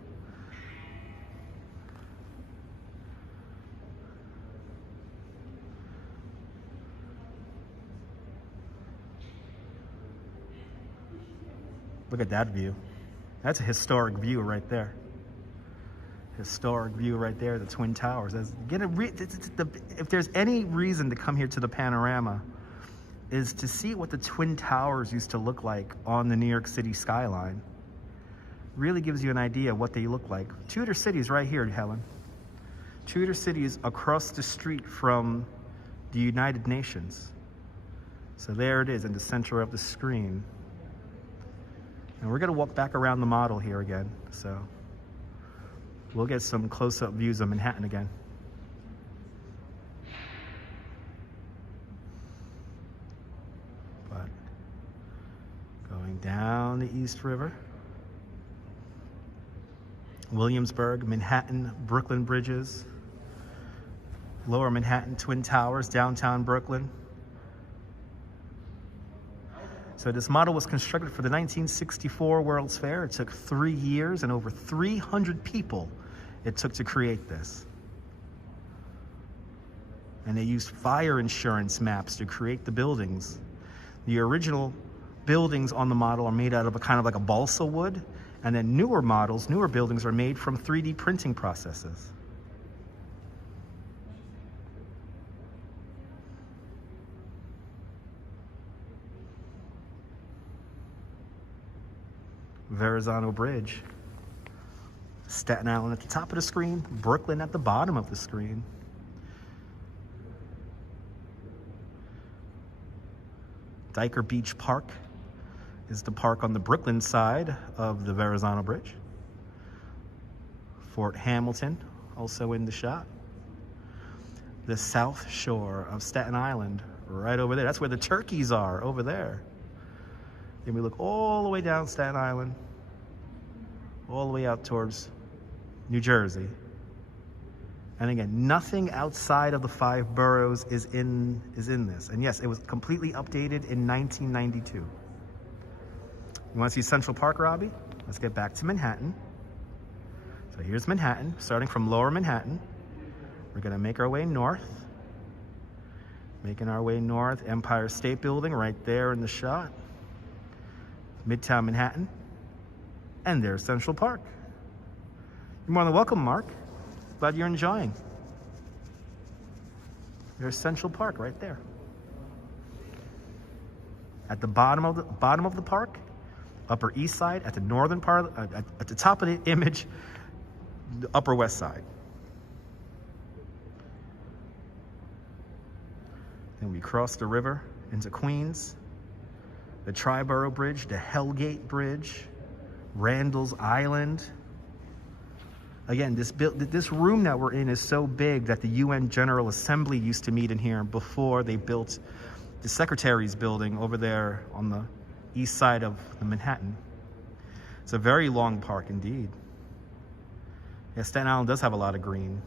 Look at that view. That's a historic view right there. Historic view right there, the Twin Towers. If there's any reason to come here to the Panorama, is to see what the Twin Towers used to look like on the New York City skyline. Really gives you an idea of what they look like. Tudor City is right here, Helen. Tudor City is across the street from the United Nations. So there it is in the center of the screen. And we're gonna walk back around the model here again. So we'll get some close-up views of Manhattan again. But going down the East River, Williamsburg, Manhattan, Brooklyn bridges, Lower Manhattan, Twin Towers, downtown Brooklyn. So this model was constructed for the 1964 World's Fair. It took 3 years and over 300 people it took to create this. And they used fire insurance maps to create the buildings. The original buildings on the model are made out of a kind of like a balsa wood, and then newer models, newer buildings are made from 3D printing processes. Verrazano Bridge. Staten Island at the top of the screen, Brooklyn at the bottom of the screen. Diker Beach Park is the park on the Brooklyn side of the Verrazano Bridge. Fort Hamilton, also in the shot. The South Shore of Staten Island, right over there. That's where the turkeys are, over there. Then we look all the way down Staten Island, all the way out towards New Jersey. And again, nothing outside of the 5 boroughs is in this. And yes, it was completely updated in 1992. You want to see Central Park, Robbie? Let's get back to Manhattan. So here's Manhattan, starting from Lower Manhattan. We're going to make our way north. Making our way north, Empire State Building right there in the shot. Midtown Manhattan. And there's Central Park. You're more than welcome, Mark. Glad you're enjoying. There's Central Park right there. At the bottom of the park Upper East Side at the northern part, at the top of the image, the Upper West Side. Then we cross the river into Queens, the Triborough Bridge, the Hellgate Bridge, Randall's Island. Again, this room that we're in is so big that the UN General Assembly used to meet in here before they built the Secretary's building over there on the east side of the Manhattan. It's a very long park indeed. Yeah, Staten Island does have a lot of green.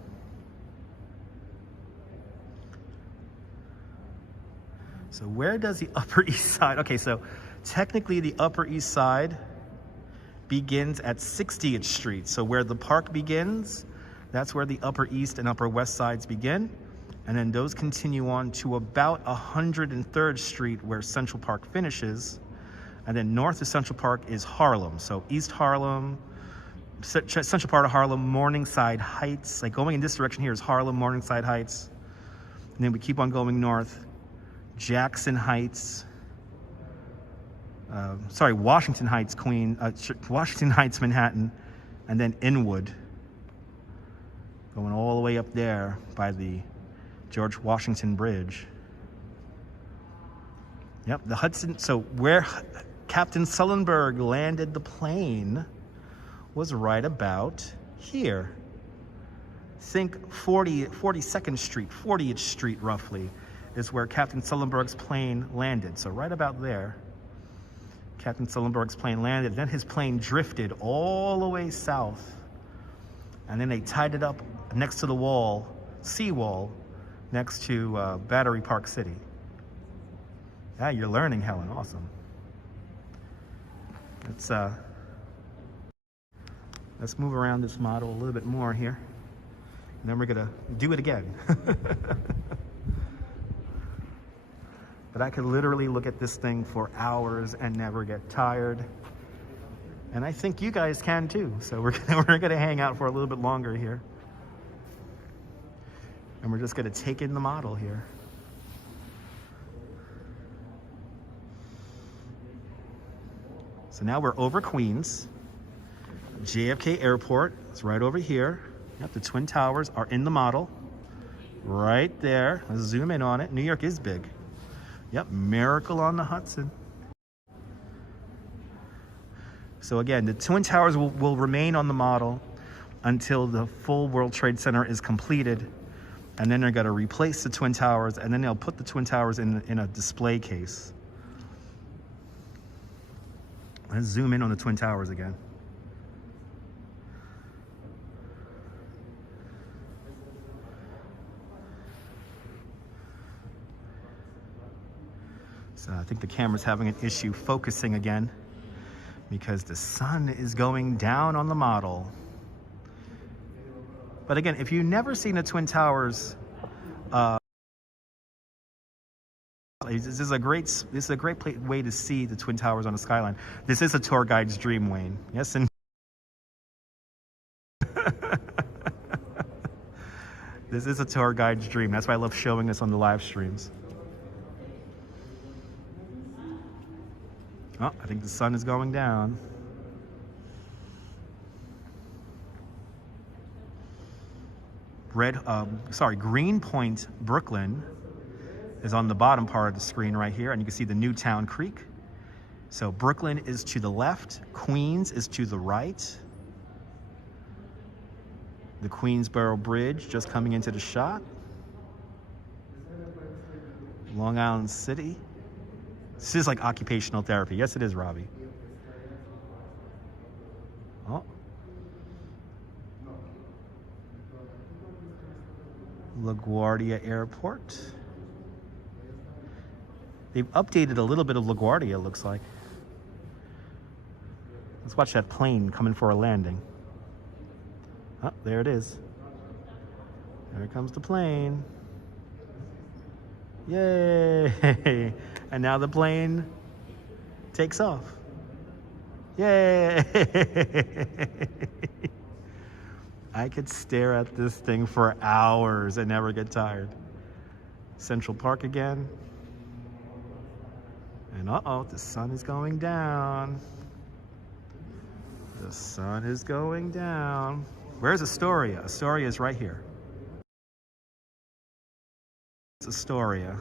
So where does the Upper East Side, okay, so technically the Upper East Side begins at 60th Street. So where the park begins, that's where the Upper East and Upper West Sides begin. And then those continue on to about 103rd Street where Central Park finishes. And then north of Central Park is Harlem. So East Harlem, central part of Harlem, Morningside Heights. Like going in this direction here is Harlem, Morningside Heights. And then we keep on going north. Jackson Heights, Washington Heights, Washington Heights, Manhattan, and then Inwood. Going all the way up there by the George Washington Bridge. Yep, the Hudson, so where Captain Sullenberg landed the plane was right about here. Think 42nd Street, 40th Street roughly, is where Captain Sullenberg's plane landed. So right about there, Captain Sullenberg's plane landed. Then his plane drifted all the way south. And then they tied it up next to the wall, seawall, next to Battery Park City. Yeah, you're learning, Helen. Awesome. Let's move around this model a little bit more here. And then we're gonna do it again. But I could literally look at this thing for hours and never get tired. And I think you guys can too. So we're gonna hang out for a little bit longer here. And we're just gonna take in the model here. So now we're over Queens. JFK Airport is right over here. Yep, the Twin Towers are in the model. Right there. Let's zoom in on it. New York is big. Yep, Miracle on the Hudson. So again, the Twin Towers will remain on the model until the full World Trade Center is completed. And then they're gonna replace the Twin Towers, and then they'll put the Twin Towers in a display case. Let's zoom in on the Twin Towers again. So I think the camera's having an issue focusing again because the sun is going down on the model. But again, if you've never seen the Twin Towers, this is a great way to see the Twin Towers on the skyline. This is a tour guide's dream, Wayne. Yes, and this is a tour guide's dream. That's why I love showing this on the live streams. Oh, I think the sun is going down. Greenpoint, Brooklyn is on the bottom part of the screen right here, and you can see the Newtown Creek. So Brooklyn is to the left, Queens is to the right. The Queensboro Bridge just coming into the shot. Long Island City. This is like occupational therapy. Yes, it is, Robbie. Oh. LaGuardia Airport. They've updated a little bit of LaGuardia, it looks like. Let's watch that plane coming for a landing. Oh, there it is. There comes the plane. Yay! And now the plane takes off. Yay! I could stare at this thing for hours and never get tired. Central Park again. And uh-oh, the sun is going down. The sun is going down. Where's Astoria? Astoria is right here. It's Astoria.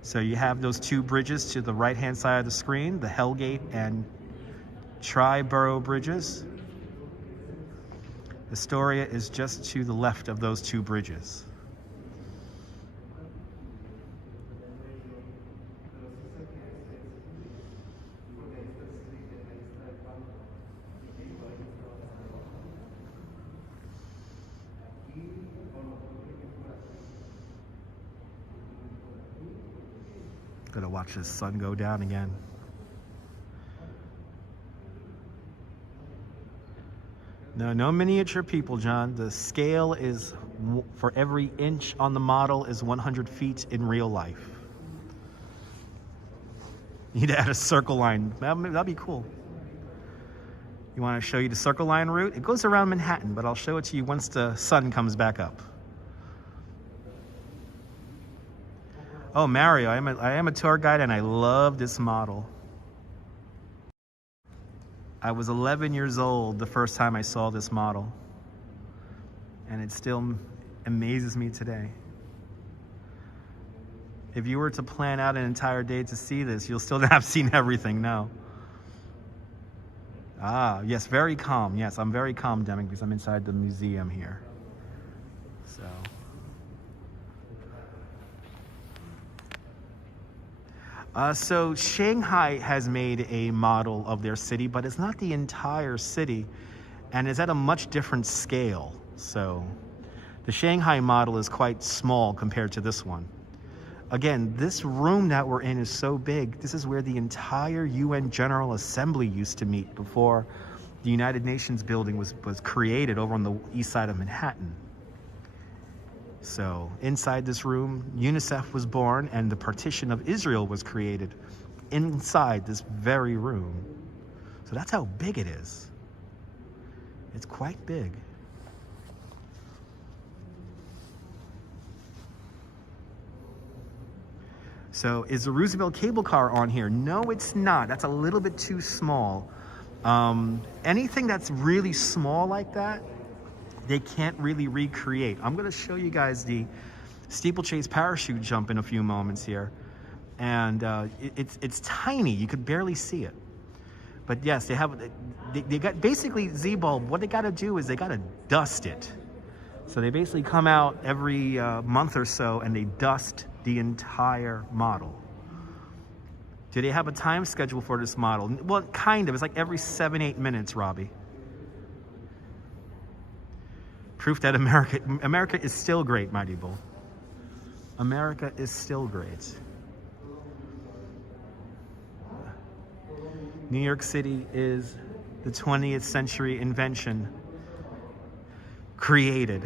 So you have those two bridges to the right-hand side of the screen, the Hellgate and Tri-Borough bridges. Astoria is just to the left of those two bridges. Gonna watch the sun go down again. No miniature people, John. The scale is, for every inch on the model, is 100 feet in real life. You need to add a circle line. That'd be cool. You want to show you the circle line route? It goes around Manhattan, but I'll show it to you once the sun comes back up. Oh, Mario, I am a tour guide and I love this model. I was 11 years old the first time I saw this model, and it still amazes me today. If you were to plan out an entire day to see this, you'll still not have seen everything, no. Ah, yes, very calm. Yes, I'm very calm, Deming, because I'm inside the museum here. So Shanghai has made a model of their city, but it's not the entire city, and it's at a much different scale. So the Shanghai model is quite small compared to this one. Again, this room that we're in is so big. This is where the entire UN General Assembly used to meet before the United Nations building was created over on the east side of Manhattan. So inside this room, UNICEF was born and the partition of Israel was created inside this very room. So that's how big it is. It's quite big. So is the Roosevelt cable car on here? No, it's not. That's a little bit too small. Anything that's really small like that, they can't really recreate. I'm going to show you guys the steeplechase parachute jump in a few moments here. And it's tiny. You could barely see it. But yes, they got basically Z-Bulb. What they got to do is they got to dust it. So they basically come out every month or so and they dust the entire model. Do they have a time schedule for this model? Well, kind of. It's like every 7-8 minutes, Robbie. Proof that America is still great, Mighty Bull. America is still great. New York City is the 20th century invention created.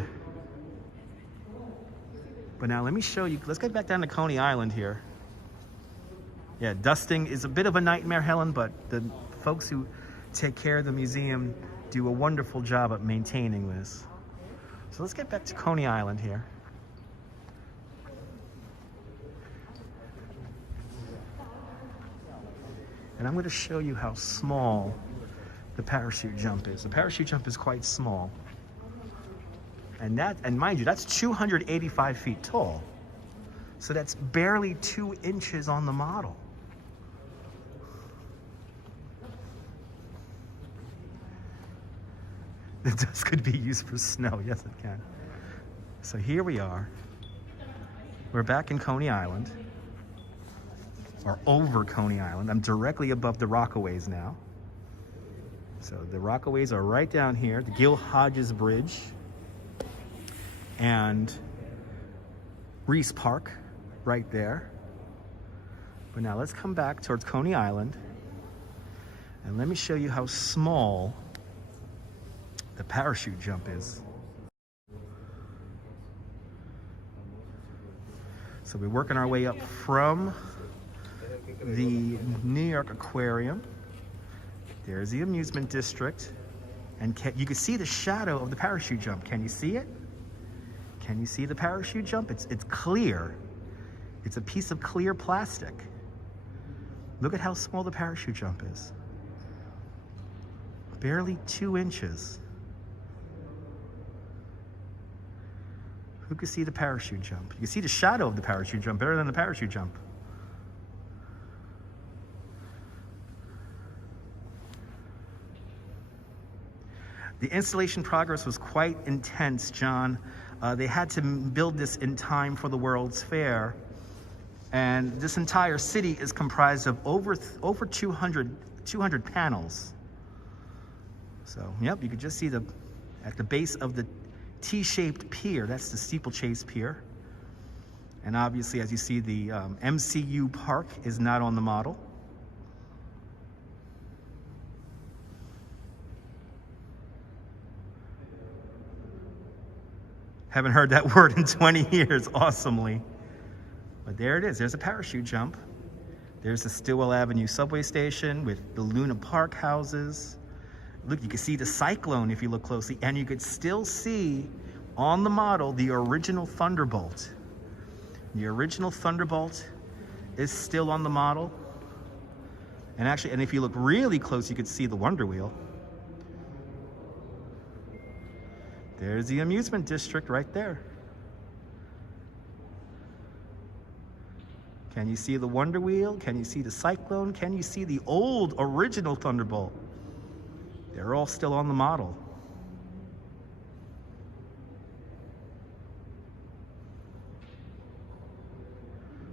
But now let me show you, let's get back down to Coney Island here. Yeah, dusting is a bit of a nightmare, Helen, but the folks who take care of the museum do a wonderful job at maintaining this. So let's get back to Coney Island here. And I'm going to show you how small the parachute jump is. The parachute jump is quite small. And mind you, that's 285 feet tall. So that's barely 2 inches on the model. The dust could be used for snow. Yes, it can. So here we are. We're back in Coney Island. Or over Coney Island. I'm directly above the Rockaways now. So the Rockaways are right down here. The Gil Hodges Bridge. And Reese Park right there. But now let's come back towards Coney Island. And let me show you how small the parachute jump is. So we're working our way up from the New York Aquarium. There's the amusement district. And you can see the shadow of the parachute jump. Can you see it? Can you see the parachute jump? It's clear. It's a piece of clear plastic. Look at how small the parachute jump is. Barely 2 inches. Who could see the parachute jump? You can see the shadow of the parachute jump better than the parachute jump. The installation progress was quite intense, John. They had to build this in time for the World's Fair. And this entire city is comprised of over 200 panels. So, yep, you could just see at the base of the T-shaped pier, that's the steeplechase pier. And obviously, as you see, the MCU Park is not on the model. Haven't heard that word in 20 years, awesomely. But there it is, there's a parachute jump. There's the Stillwell Avenue subway station with the Luna Park houses. Look, you can see the Cyclone if you look closely, and you could still see on the model the original Thunderbolt. The original Thunderbolt is still on the model. And actually, and if you look really close, you could see the Wonder Wheel. There's the amusement district right there. Can you see the Wonder Wheel? Can you see the Cyclone? Can you see the old original Thunderbolt? They're all still on the model.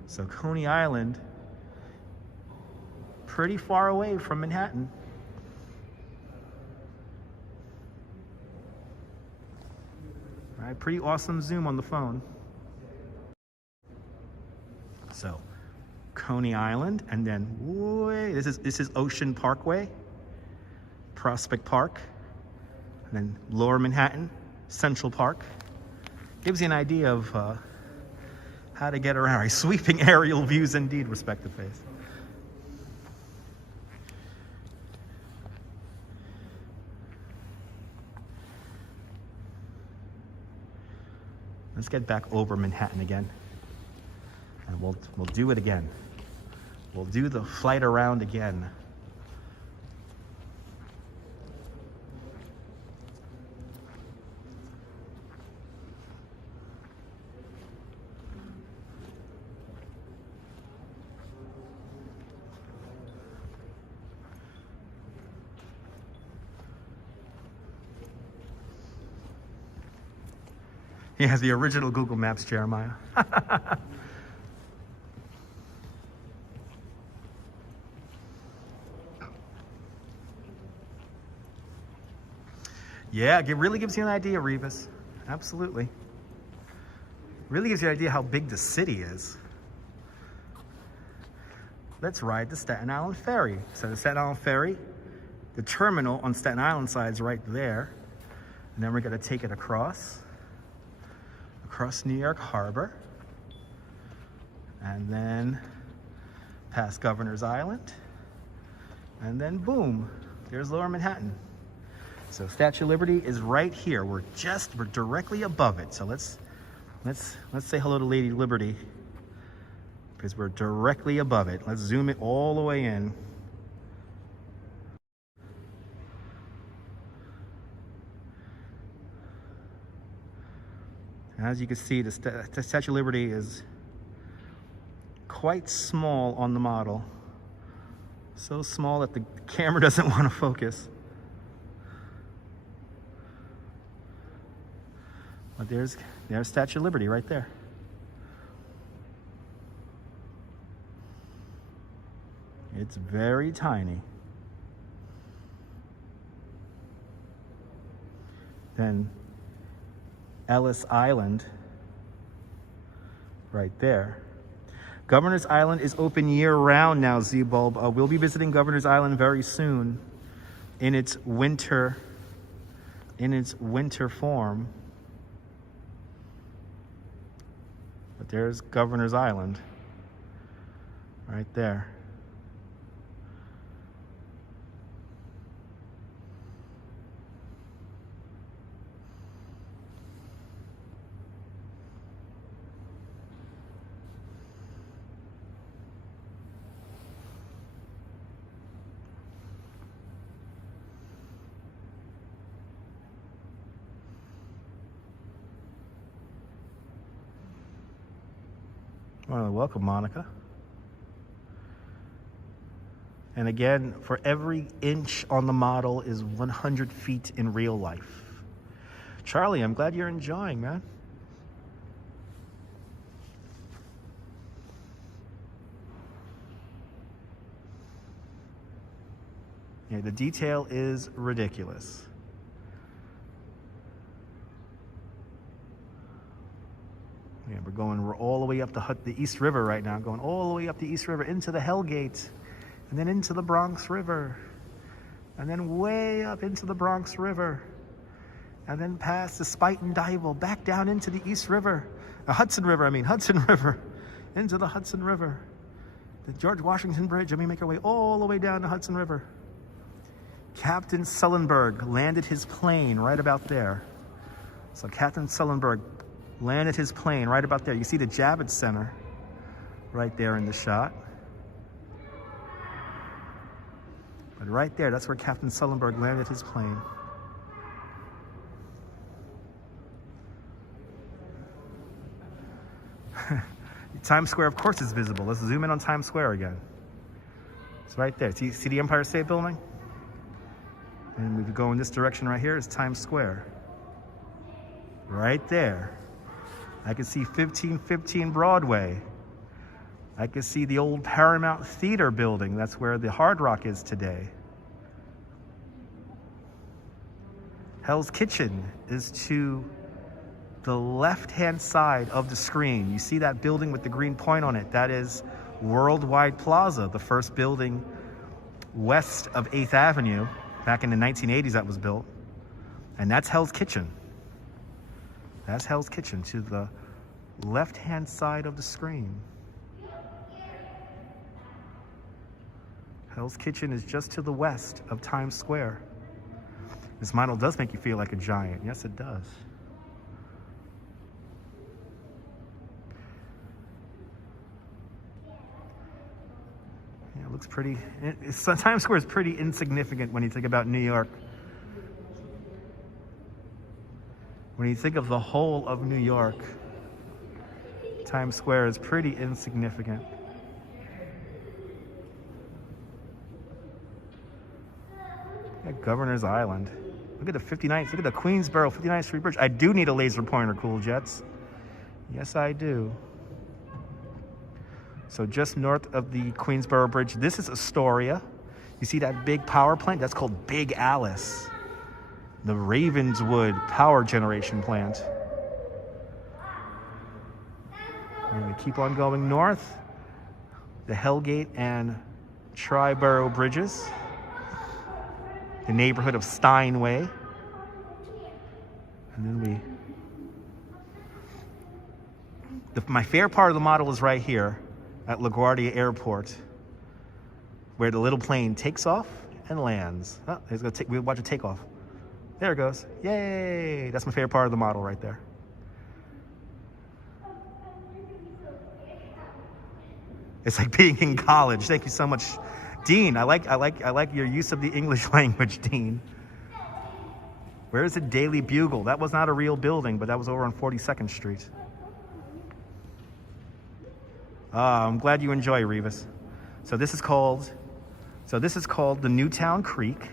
So Coney Island, pretty far away from Manhattan. All right, pretty awesome zoom on the phone. So Coney Island, and then this is Ocean Parkway, Prospect Park, and then Lower Manhattan, Central Park. Gives you an idea of how to get around. Right? Sweeping aerial views indeed, respective face. Let's get back over Manhattan again. And we'll do it again. We'll do the flight around again. He has the original Google Maps, Jeremiah. Yeah, it really gives you an idea, Revis. Absolutely. Really gives you an idea how big the city is. Let's ride the Staten Island ferry. So the Staten Island ferry, the terminal on Staten Island side is right there. And then we're going to take it across New York Harbor, and then past Governor's Island, and then boom, there's Lower Manhattan. So Statue of Liberty is right here. We're directly above it. So let's say hello to Lady Liberty, because we're directly above it. Let's zoom it all the way in. As you can see, the Statue of Liberty is quite small on the model. So small that the camera doesn't want to focus. But there's Statue of Liberty right there. It's very tiny. Then Ellis Island, right there. Governor's Island is open year-round now, Z-Bulb. We'll be visiting Governor's Island very soon in its winter form. But there's Governor's Island, right there. Well, welcome, Monica. And again, for every inch on the model is 100 feet in real life. Charlie, I'm glad you're enjoying, man. Yeah, the detail is ridiculous. Yeah, we're all the way up the East River right now, going all the way up the East River into the Hell Gate, and then into the Bronx River, and then way up into the Bronx River, and then past the Spuyten Duyvil, back down into the East River, Hudson River, into the Hudson River. The George Washington Bridge, and we make our way all the way down to Hudson River. Captain Sullenberg landed his plane right about there. So Captain Sullenberg landed his plane right about there. You see the Javits Center right there in the shot. But right there, that's where Captain Sullenberg landed his plane. Times Square, of course, is visible. Let's zoom in on Times Square again. It's right there. See the Empire State Building? And we go in this direction right here is Times Square. Right there. I can see 1515 Broadway. I can see the old Paramount Theater building. That's where the Hard Rock is today. Hell's Kitchen is to the left-hand side of the screen. You see that building with the green point on it? That is Worldwide Plaza, the first building west of 8th Avenue. Back in the 1980s that was built. And that's Hell's Kitchen. That's Hell's Kitchen to the left-hand side of the screen. Hell's Kitchen is just to the west of Times Square. This model does make you feel like a giant. Yes, it does. Yeah, it looks pretty. Times Square is pretty insignificant when you think about New York. When you think of the whole of New York, Times Square is pretty insignificant. Yeah, Governor's Island. Look at the 59th, look at the Queensboro 59th Street Bridge. I do need a laser pointer, Cool Jets. Yes, I do. So just north of the Queensboro Bridge, this is Astoria. You see that big power plant? That's called Big Alice. The Ravenswood power generation plant. And we keep on going north. The Hellgate and Triborough Bridges. The neighborhood of Steinway. And then my favorite part of the model is right here at LaGuardia Airport, where the little plane takes off and lands. Oh, we'll watch it take off. There it goes. Yay! That's my favorite part of the model right there. It's like being in college. Thank you so much, Dean. I like your use of the English language, Dean. Where is the Daily Bugle? That was not a real building, but that was over on 42nd Street. I'm glad you enjoy, Revis. So this is called the Newtown Creek.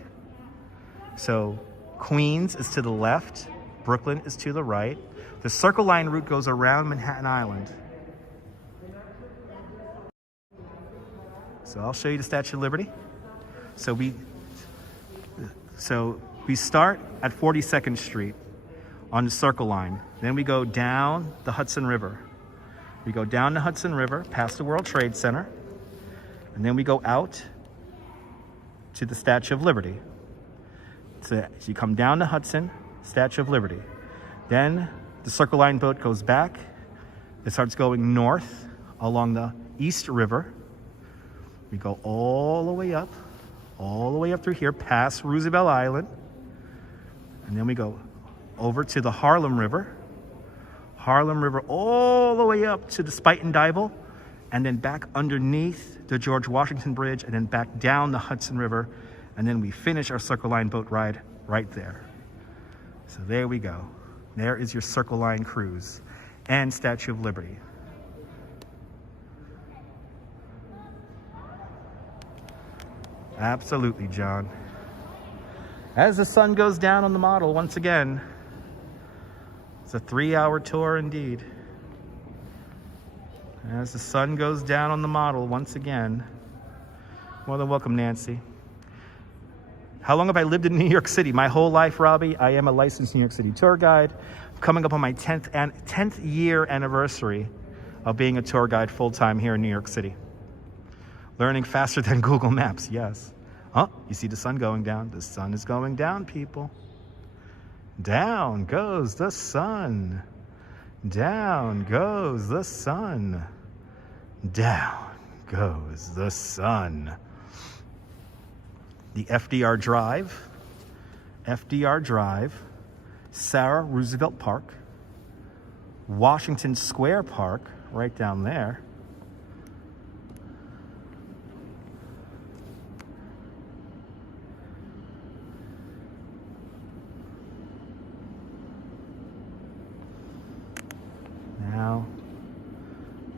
So Queens is to the left, Brooklyn is to the right. The Circle Line route goes around Manhattan Island. So I'll show you the Statue of Liberty. So we start at 42nd Street on the Circle Line. Then we go down the Hudson River. We go down the Hudson River, past the World Trade Center, and then we go out to the Statue of Liberty. So you come down the Hudson, Statue of Liberty. Then the Circle Line boat goes back. It starts going north along the East River. We go all the way up through here, past Roosevelt Island. And then we go over to the Harlem River. Harlem River all the way up to the Spuyten Duyvil, and then back underneath the George Washington Bridge, and then back down the Hudson River, and then we finish our Circle Line boat ride right there. So there we go. There is your Circle Line cruise and Statue of Liberty. Absolutely, John. As the sun goes down on the model, once again, it's a 3-hour tour indeed. As the sun goes down on the model, once again, more than welcome, Nancy. How long have I lived in New York City? My whole life, Robbie. I am a licensed New York City tour guide. Coming up on my 10th year anniversary of being a tour guide full-time here in New York City. Learning faster than Google Maps, yes. Oh, you see the sun going down. The sun is going down, people. Down goes the sun. Down goes the sun. Down goes the sun. The FDR Drive, Sarah Roosevelt Park, Washington Square Park, right down there.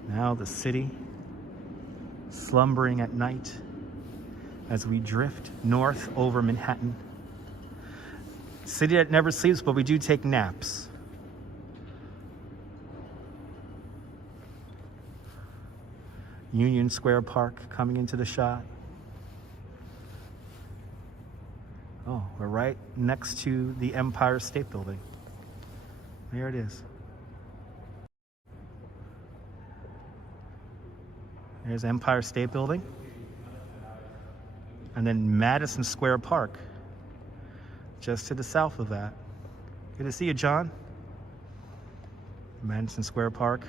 Now the city slumbering at night as we drift north over Manhattan. City that never sleeps, but we do take naps. Union Square Park coming into the shot. Oh, we're right next to the Empire State Building. There it is. There's Empire State Building. And then Madison Square Park, just to the south of that. Good to see you, John. Madison Square Park.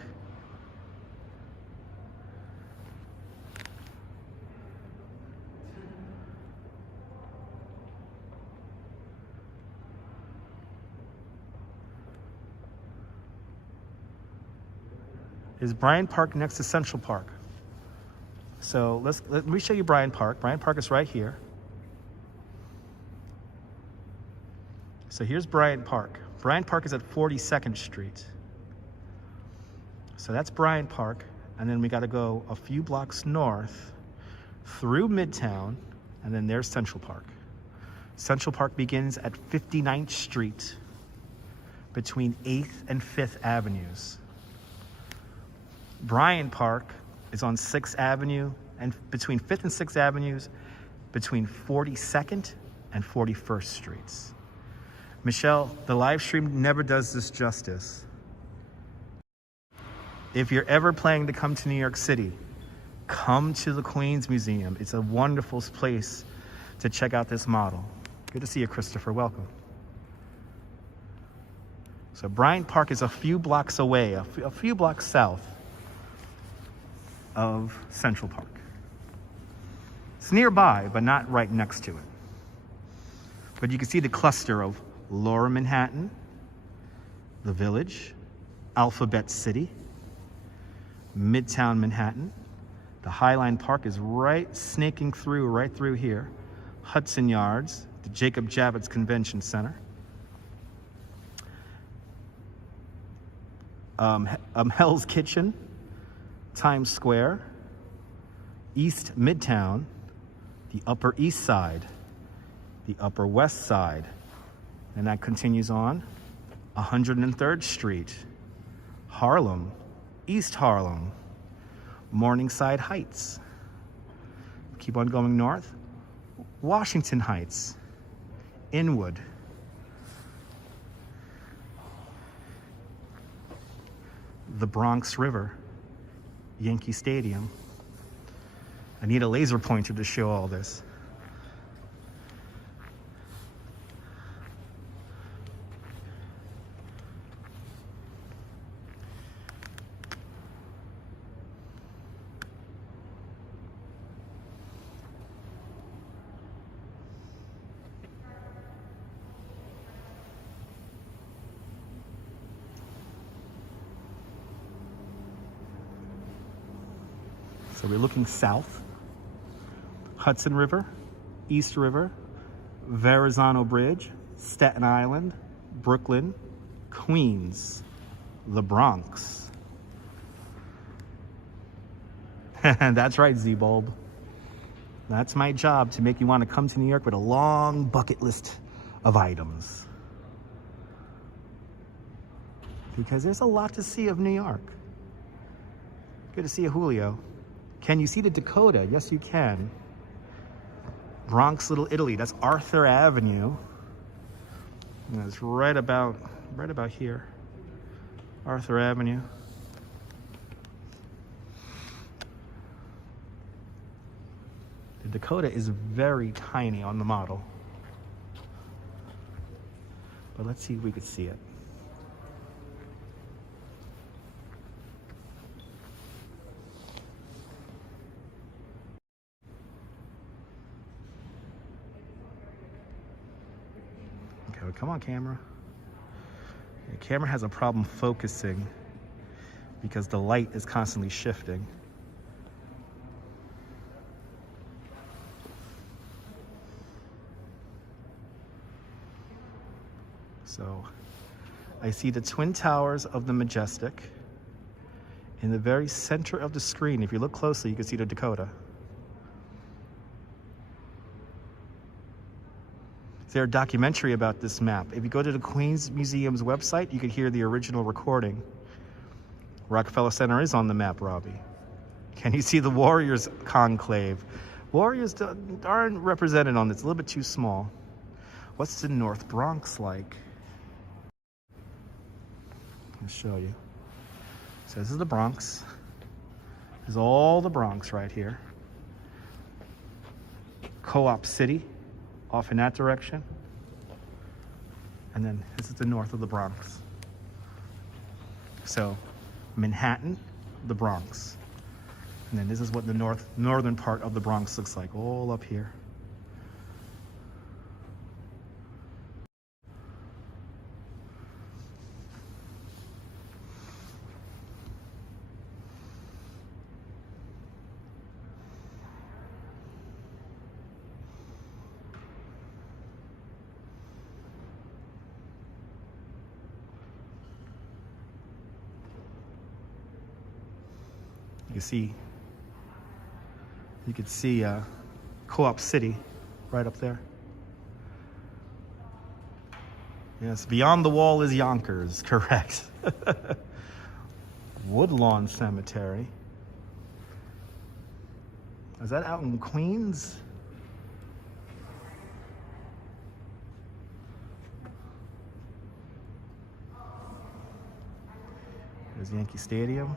Is Bryant Park next to Central Park? So let me show you Bryant Park. Bryant Park is right here. So here's Bryant Park. Bryant Park is at 42nd Street. So that's Bryant Park. And then we got to go a few blocks north through Midtown. And then there's Central Park. Central Park begins at 59th Street between 8th and 5th Avenues. Bryant Park is on 6th Avenue and between 5th and 6th Avenues, between 42nd and 41st Streets. Michelle, the live stream never does this justice. If you're ever planning to come to New York City, come to the Queens Museum. It's a wonderful place to check out this model. Good to see you, Christopher. Welcome. So Bryant Park is a few blocks away, a few blocks south of Central Park. It's nearby, but not right next to it. But you can see the cluster of Lower Manhattan, the Village, Alphabet City, Midtown Manhattan. The Highline Park is right snaking through, right through here. Hudson Yards, the Jacob Javits Convention Center. Hell's Kitchen, Times Square, East Midtown, the Upper East Side, the Upper West Side, and that continues on. 103rd Street, Harlem, East Harlem, Morningside Heights. Keep on going north. Washington Heights, Inwood, the Bronx River, Yankee Stadium. I need a laser pointer to show all this. So we're looking south. Hudson River, East River, Verrazano Bridge, Staten Island, Brooklyn, Queens, the Bronx. That's right, Z-Bulb. That's my job, to make you want to come to New York with a long bucket list of items. Because there's a lot to see of New York. Good to see you, Julio. Can you see the Dakota? Yes, you can. Bronx, Little Italy. That's Arthur Avenue. And that's right about here. Arthur Avenue. The Dakota is very tiny on the model. But let's see if we could see it. Okay, come on, camera. The camera has a problem focusing because the light is constantly shifting. So I see the Twin Towers of the Majestic. In the very center of the screen, if you look closely, you can see the Dakota. Is there a documentary about this map? If you go to the Queens Museum's website, you could hear the original recording. Rockefeller Center is on the map, Robbie. Can you see the Warriors conclave? Warriors aren't represented on this, a little bit too small. What's the North Bronx like? I'll show you. So this is the Bronx. This is all the Bronx right here. Co-op City, off in that direction. And then this is the north of the Bronx. So Manhattan, the Bronx. And then this is what the northern part of the Bronx looks like, all up here. You could see Co-op City right up there. Yes, beyond the wall is Yonkers, correct. Woodlawn Cemetery. Is that out in Queens? There's Yankee Stadium.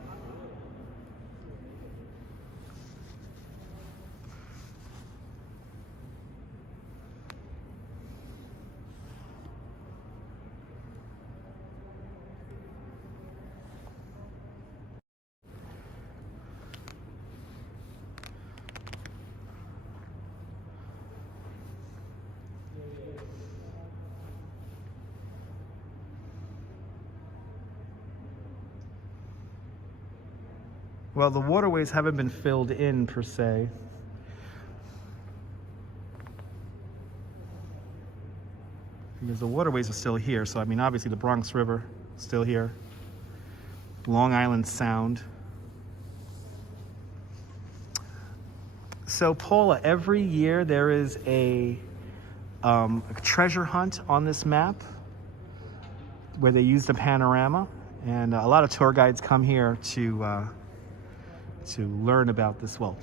Well, the waterways haven't been filled in per se. Because the waterways are still here. So, I mean, obviously the Bronx River is still here. Long Island Sound. So, Paula, every year there is a treasure hunt on this map where they use the panorama. And a lot of tour guides come here to learn about this, well,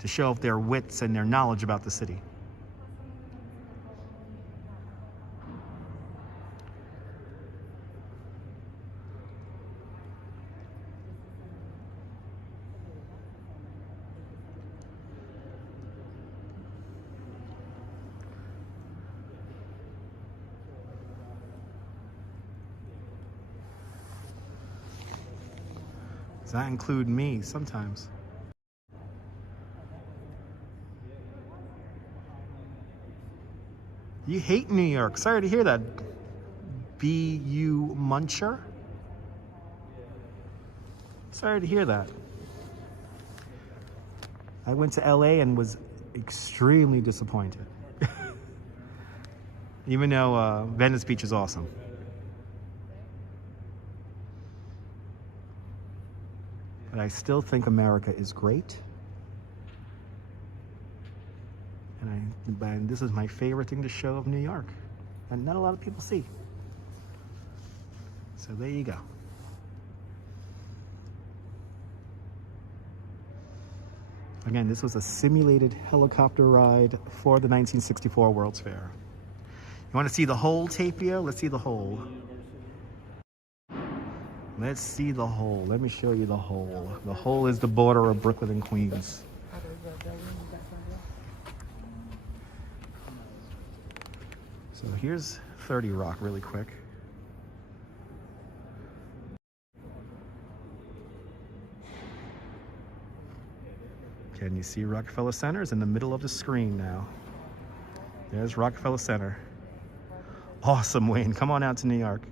to show off their wits and their knowledge about the city. Does that include me sometimes? You hate New York. Sorry to hear that. BU Muncher? Sorry to hear that. I went to LA and was extremely disappointed. Even though Venice Beach is awesome. But I still think America is great. And this is my favorite thing to show of New York, and not a lot of people see. So there you go. Again, this was a simulated helicopter ride for the 1964 World's Fair. You want to see the whole, Tapia? Let's see the whole. Let's see the whole. Let me show you the whole. The whole is the border of Brooklyn and Queens. So here's 30 Rock really quick. Can you see Rockefeller Center is in the middle of the screen now. There's Rockefeller Center. Awesome, Wayne. Come on out to New York.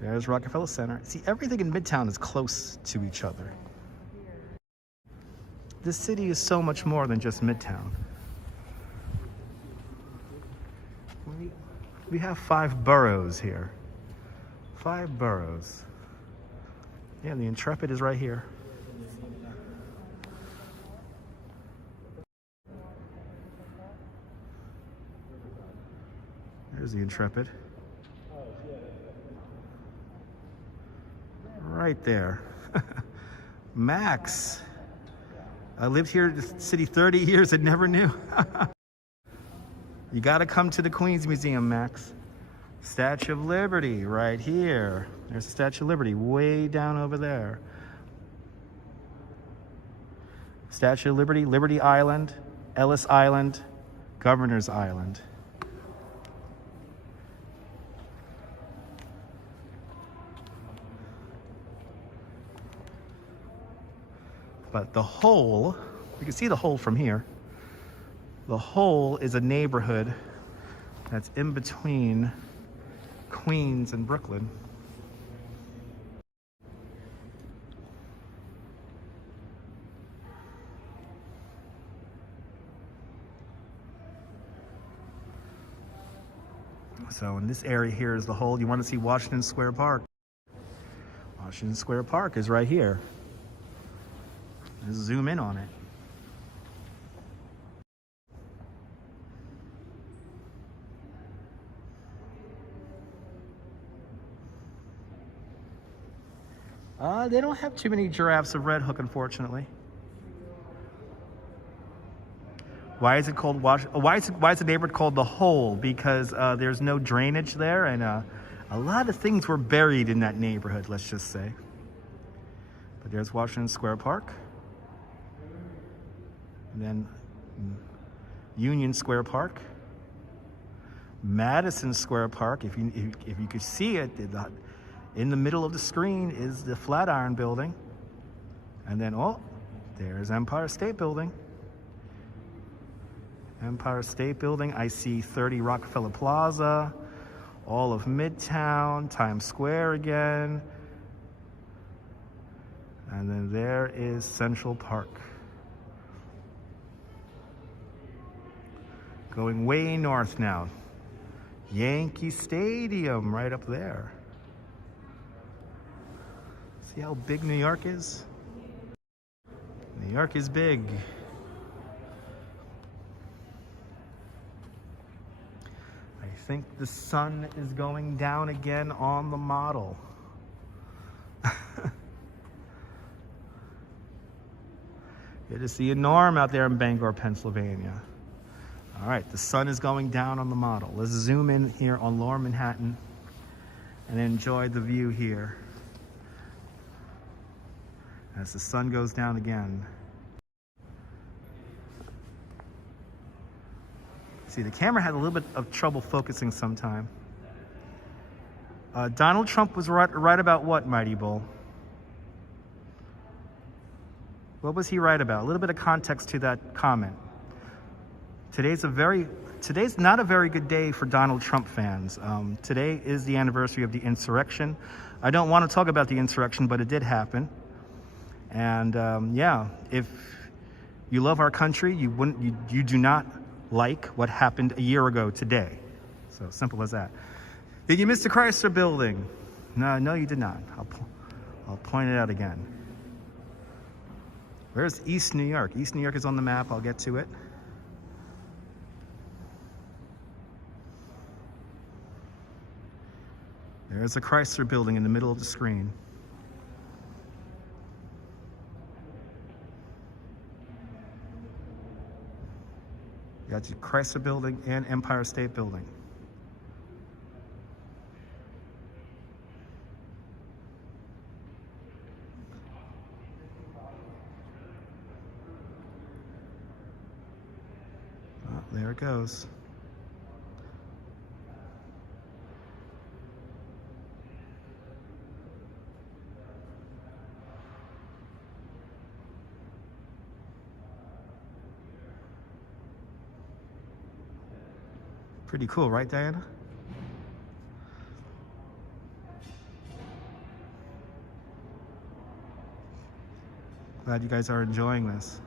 There's Rockefeller Center. See, everything in Midtown is close to each other. This city is so much more than just Midtown. We have 5 boroughs here. 5 boroughs. Yeah, the Intrepid is right here. There's the Intrepid. Right there. Max. I lived here in the city 30 years and never knew. You got to come to the Queens Museum, Max. Statue of Liberty right here. There's the Statue of Liberty way down over there. Statue of Liberty, Liberty Island, Ellis Island, Governor's Island. But the Hole, you can see the Hole from here. The Hole is a neighborhood that's in between Queens and Brooklyn. So in this area here is the Hole. You want to see Washington Square Park. Washington Square Park is right here. Let's zoom in on it. They don't have too many giraffes of Red Hook, unfortunately. Why is it called why is the neighborhood called the Hole? Because there's no drainage there, and a lot of things were buried in that neighborhood, let's just say. But there's Washington Square Park. And then Union Square Park, Madison Square Park. If you could see it, in the middle of the screen is the Flatiron Building, and then there's Empire State Building. Empire State Building. I see 30 Rockefeller Plaza, all of Midtown, Times Square again, and then there is Central Park. Going way north now. Yankee Stadium right up there. See how big New York is? New York is big. I think the sun is going down again on the model. Good to see a Norm out there in Bangor, Pennsylvania. All right, the sun is going down on the model. Let's zoom in here on Lower Manhattan and enjoy the view here as the sun goes down again. See, the camera had a little bit of trouble focusing sometime. Donald Trump was right about what, Mighty Bull? What was he right about? A little bit of context to that comment. Today's not a very good day for Donald Trump fans. Today is the anniversary of the insurrection. I don't want to talk about the insurrection, but it did happen. And yeah, if you love our country, you do not like what happened a year ago today. So simple as that. Did you miss the Chrysler Building? No, you did not. I'll point it out again. Where's East New York? East New York is on the map. I'll get to it. There's a Chrysler building in the middle of the screen. You got the Chrysler building and Empire State Building. Oh, there it goes. Pretty cool, right, Diana? Glad you guys are enjoying this.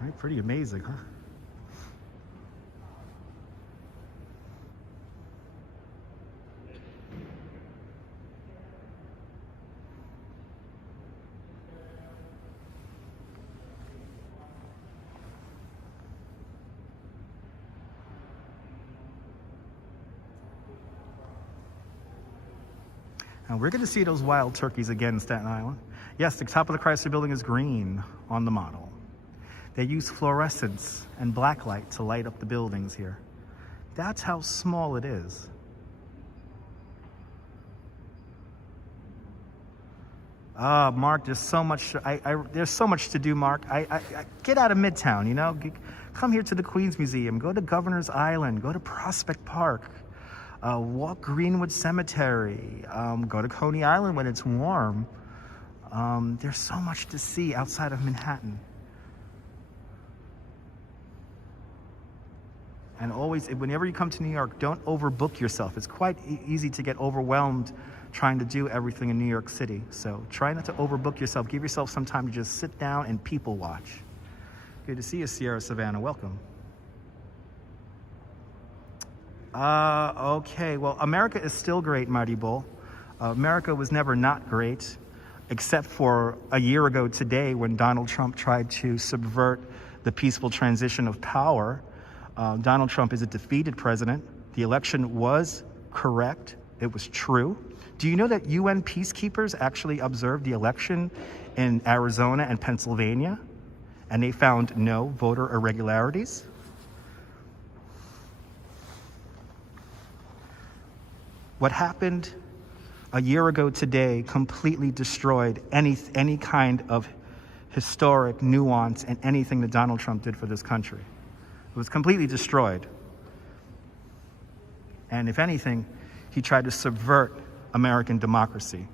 Right, pretty amazing, huh? And we're going to see those wild turkeys again in Staten Island. Yes, the top of the Chrysler building is green on the model. They use fluorescence and blacklight to light up the buildings here. That's how small it is. Mark, there's so much. There's so much to do, Mark. Get out of Midtown. You know, come here to the Queens Museum. Go to Governor's Island. Go to Prospect Park. Walk Greenwood Cemetery. Go to Coney Island when it's warm. There's so much to see outside of Manhattan. And always, whenever you come to New York, don't overbook yourself. It's quite easy to get overwhelmed trying to do everything in New York City. So try not to overbook yourself. Give yourself some time to just sit down and people watch. Good to see you, Sierra Savannah. Welcome. Okay, well, America is still great, Mighty Bull. America was never not great, except for a year ago today when Donald Trump tried to subvert the peaceful transition of power. Donald Trump is a defeated president. The election was correct. It was true. Do you know that UN peacekeepers actually observed the election in Arizona and Pennsylvania, and they found no voter irregularities? What happened a year ago today completely destroyed any kind of historic nuance and anything that Donald Trump did for this country. It was completely destroyed. And if anything, he tried to subvert American democracy.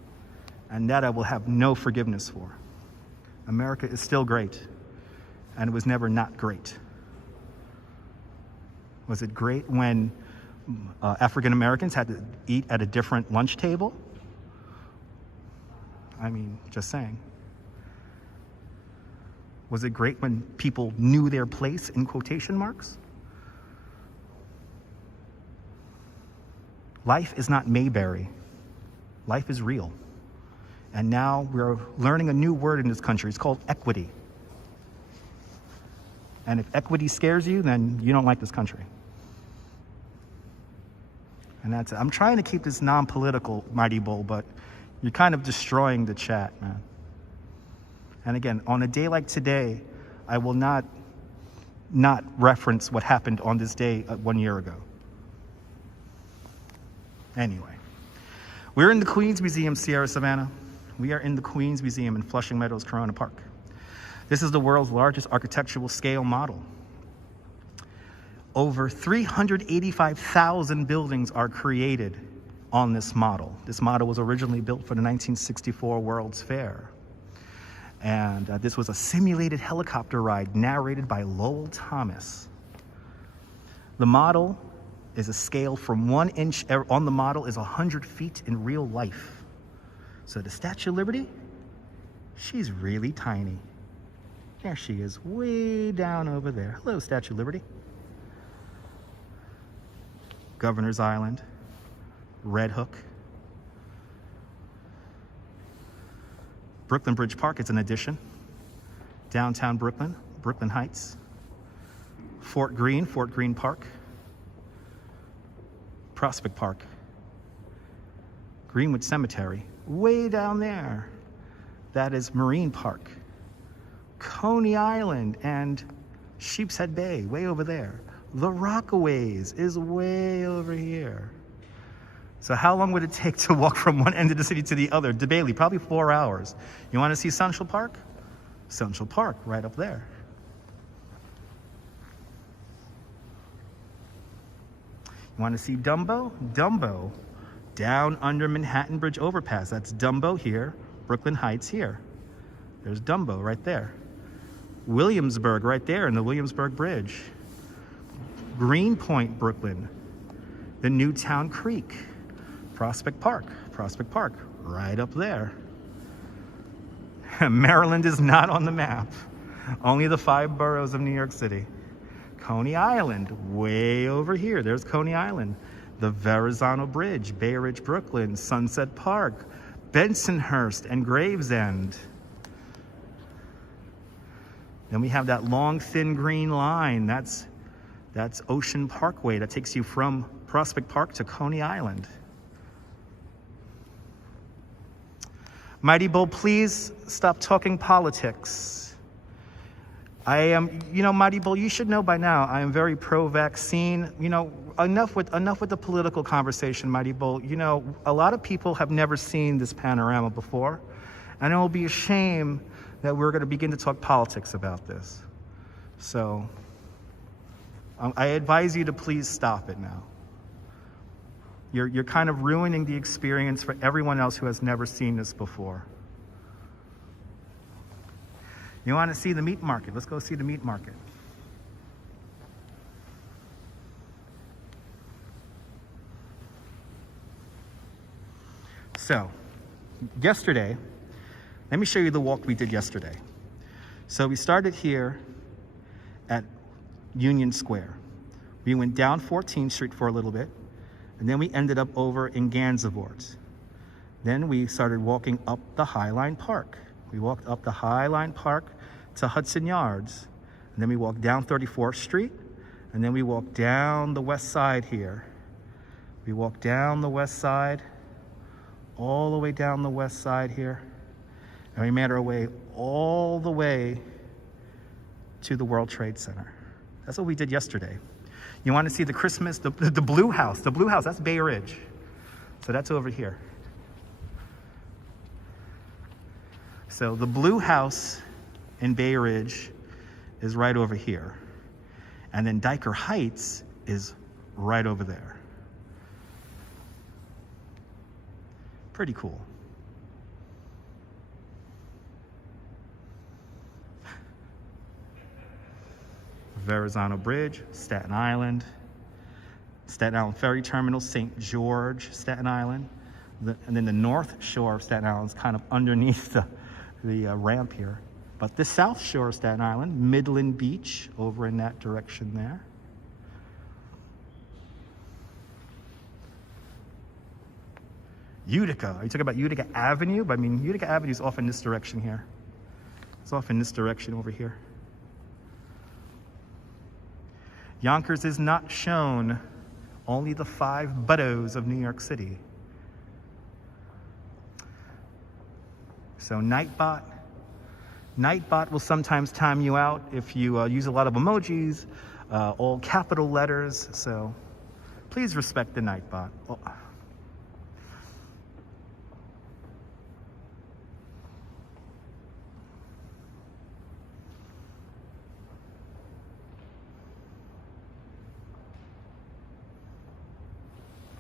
And that I will have no forgiveness for. America is still great, and it was never not great. Was it great when African Americans had to eat at a different lunch table? I mean, just saying. Was it great when people knew their place, in quotation marks? Life is not Mayberry. Life is real. And now we're learning a new word in this country. It's called equity. And if equity scares you, then you don't like this country. And that's it. I'm trying to keep this non-political, Mighty Bull, but you're kind of destroying the chat, man. And again, on a day like today, I will not reference what happened on this day 1 year ago. Anyway, we're in the Queens Museum, Sierra Savannah. We are in the Queens Museum in Flushing Meadows, Corona Park. This is the world's largest architectural scale model. Over 385,000 buildings are created on this model. This model was originally built for the 1964 World's Fair. And this was a simulated helicopter ride narrated by Lowell Thomas. The model is a scale from 1 inch on the model is 100 feet in real life. So the Statue of Liberty, she's really tiny. There she is, way down over there. Hello, Statue of Liberty. Governor's Island, Red Hook. Brooklyn Bridge Park is an addition. Downtown Brooklyn, Brooklyn Heights. Fort Greene Park. Prospect Park. Greenwood Cemetery, way down there. That is Marine Park. Coney Island and Sheepshead Bay, way over there. The Rockaways is way over here. So how long would it take to walk from one end of the city to the other? Debately, probably 4 hours. You want to see Central Park? Central Park, right up there. You want to see Dumbo? Dumbo, down under Manhattan Bridge overpass. That's Dumbo here, Brooklyn Heights here. There's Dumbo right there. Williamsburg right there in the Williamsburg Bridge. Greenpoint, Brooklyn. The Newtown Creek. Prospect Park, right up there. Maryland is not on the map. Only the 5 boroughs of New York City. Coney Island, way over here. There's Coney Island. The Verrazano Bridge, Bay Ridge, Brooklyn, Sunset Park, Bensonhurst, and Gravesend. Then we have that long, thin green line. That's Ocean Parkway. That takes you from Prospect Park to Coney Island. Mighty Bull, please stop talking politics. I am, Mighty Bull, you should know by now, I am very pro-vaccine. Enough with the political conversation, Mighty Bull. A lot of people have never seen this panorama before, and it will be a shame that we're going to begin to talk politics about this. So, I advise you to please stop it now. You're kind of ruining the experience for everyone else who has never seen this before. You want to see the meat market? Let's go see the meat market. So, yesterday, let me show you the walk we did yesterday. So we started here at Union Square. We went down 14th Street for a little bit, and then we ended up over in Gansevoort. Then we started walking up the Highline Park. We walked up the Highline Park to Hudson Yards, and then we walked down 34th Street, and then we walked down the west side here. We walked down the west side, all the way down the west side here, and we made our way all the way to the World Trade Center. That's what we did yesterday. You want to see the Christmas, the Blue House. The Blue House, that's Bay Ridge. So that's over here. So the Blue House in Bay Ridge is right over here. And then Dyker Heights is right over there. Pretty cool. Verrazano Bridge, Staten Island Ferry Terminal, St. George, Staten Island. And then the North Shore of Staten Island is kind of underneath the ramp here. But the South Shore of Staten Island, Midland Beach, over in that direction there. Utica. Are you talking about Utica Avenue? But I mean, Utica Avenue is off in this direction here. It's off in this direction over here. Yonkers is not shown, only the 5 boroughs of New York City. So Nightbot will sometimes time you out if you use a lot of emojis, all capital letters, so please respect the Nightbot. Oh.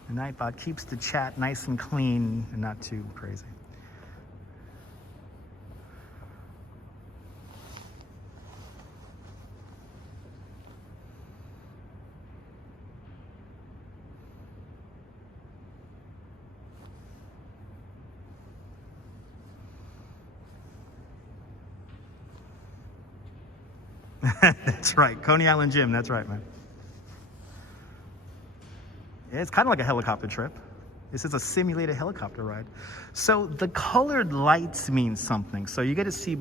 The Nightbot keeps the chat nice and clean and not too crazy. That's right, Coney Island Gym, that's right, man. It's kind of like a helicopter trip. This is a simulated helicopter ride. So the colored lights mean something. So you get to see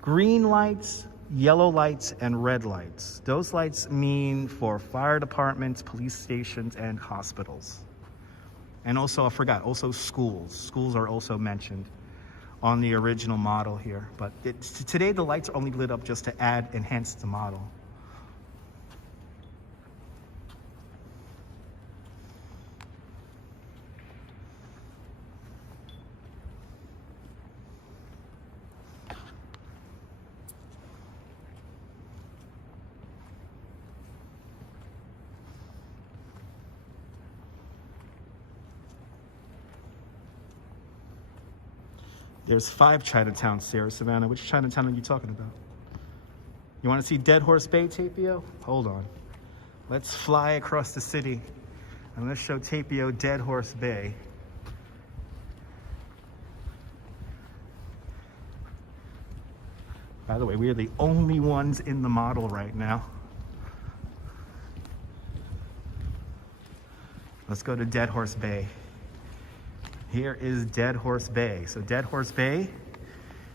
green lights, yellow lights, and red lights. Those lights mean for fire departments, police stations, and hospitals. And also, I forgot, also schools. Schools are also mentioned on the original model here. But today the lights are only lit up just to enhance the model. There's 5 Chinatowns, Sarah Savannah. Which Chinatown are you talking about? You want to see Dead Horse Bay, Tapio? Hold on. Let's fly across the city and let's show Tapio Dead Horse Bay. By the way, we are the only ones in the model right now. Let's go to Dead Horse Bay. Here is Dead Horse Bay. So Dead Horse Bay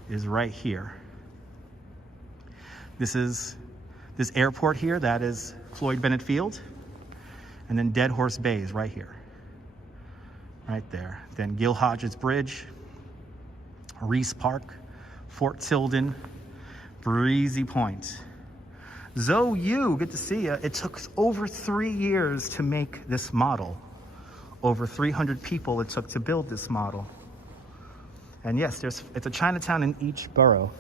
is right here. This is this airport here, that is Floyd Bennett Field. And then Dead Horse Bay is right here. Right there. Then Gil Hodges Bridge, Reese Park, Fort Tilden, Breezy Point. Zoe Yu, good to see you. It took over 3 years to make this model. Over 300 people it took to build this model. And yes, it's a Chinatown in each borough.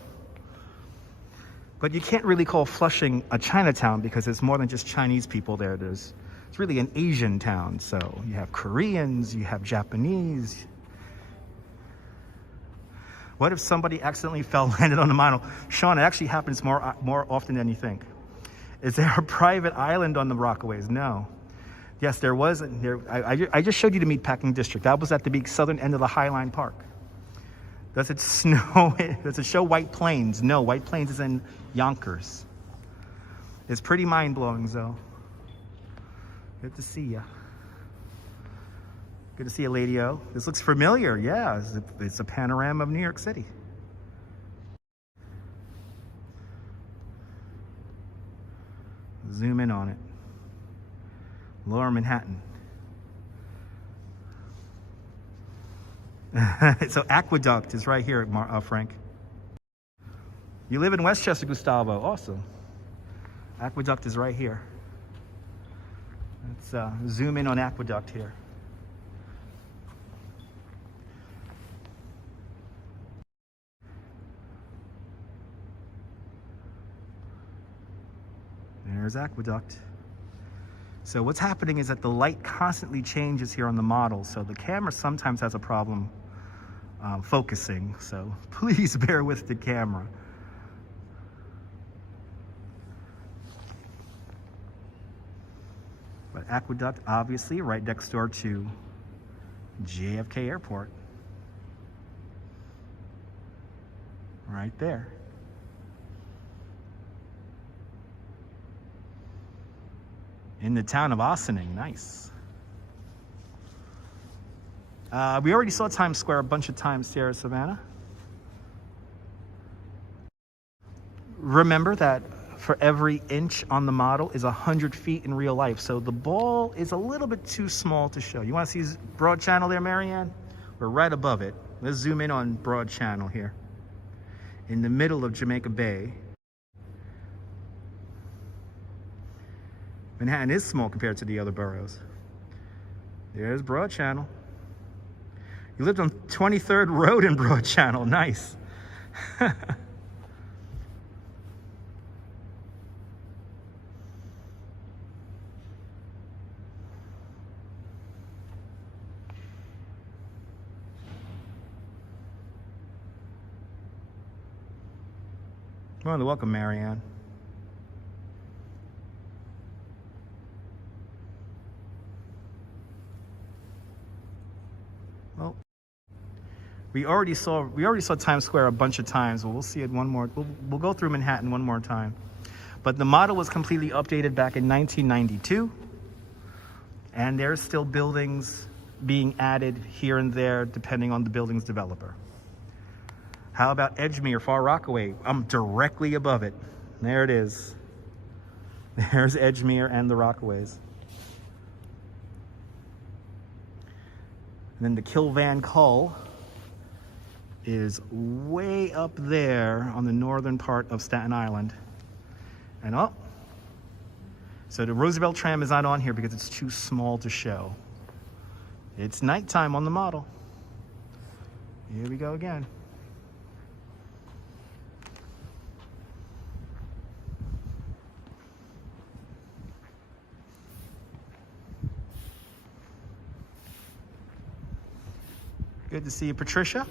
But you can't really call Flushing a Chinatown because there's more than just Chinese people there. It's really an Asian town. So you have Koreans, you have Japanese. What if somebody accidentally landed on the model? Sean, it actually happens more often than you think. Is there a private island on the Rockaways? No. Yes, there was. I just showed you the Meatpacking District. That was at the big southern end of the Highline Park. Does it snow? Does it show White Plains? No, White Plains is in Yonkers. It's pretty mind-blowing, though. Good to see ya. Good to see you, Lady O. This looks familiar. Yeah, it's a panorama of New York City. Zoom in on it. Lower Manhattan. So Aqueduct is right here, Frank. You live in Westchester, Gustavo. Awesome. Aqueduct is right here. Let's zoom in on Aqueduct here. There's Aqueduct. So what's happening is that the light constantly changes here on the model. So the camera sometimes has a problem focusing. So please bear with the camera. But Aqueduct, obviously, right next door to JFK Airport. Right there. In the town of Ossining, nice. We already saw Times Square a bunch of times, Sierra Savannah. Remember that for every inch on the model is 100 feet in real life. So the ball is a little bit too small to show. You want to see Broad Channel there, Marianne? We're right above it. Let's zoom in on Broad Channel here. In the middle of Jamaica Bay. Manhattan is small compared to the other boroughs. There's Broad Channel. You lived on 23rd Road in Broad Channel. Nice. Well, welcome, Marianne. Well, we already saw Times Square a bunch of times. We'll see it one more. We'll go through Manhattan one more time. But the model was completely updated back in 1992, and there's still buildings being added here and there depending on the building's developer. How about Edgemere, Far Rockaway? I'm directly above it. There it is. There's Edgemere and the Rockaways. And then the Kilvan Cull is way up there on the northern part of Staten Island. And oh, so the Roosevelt tram is not on here because it's too small to show. It's nighttime on the model. Here we go again. Good to see you, Patricia.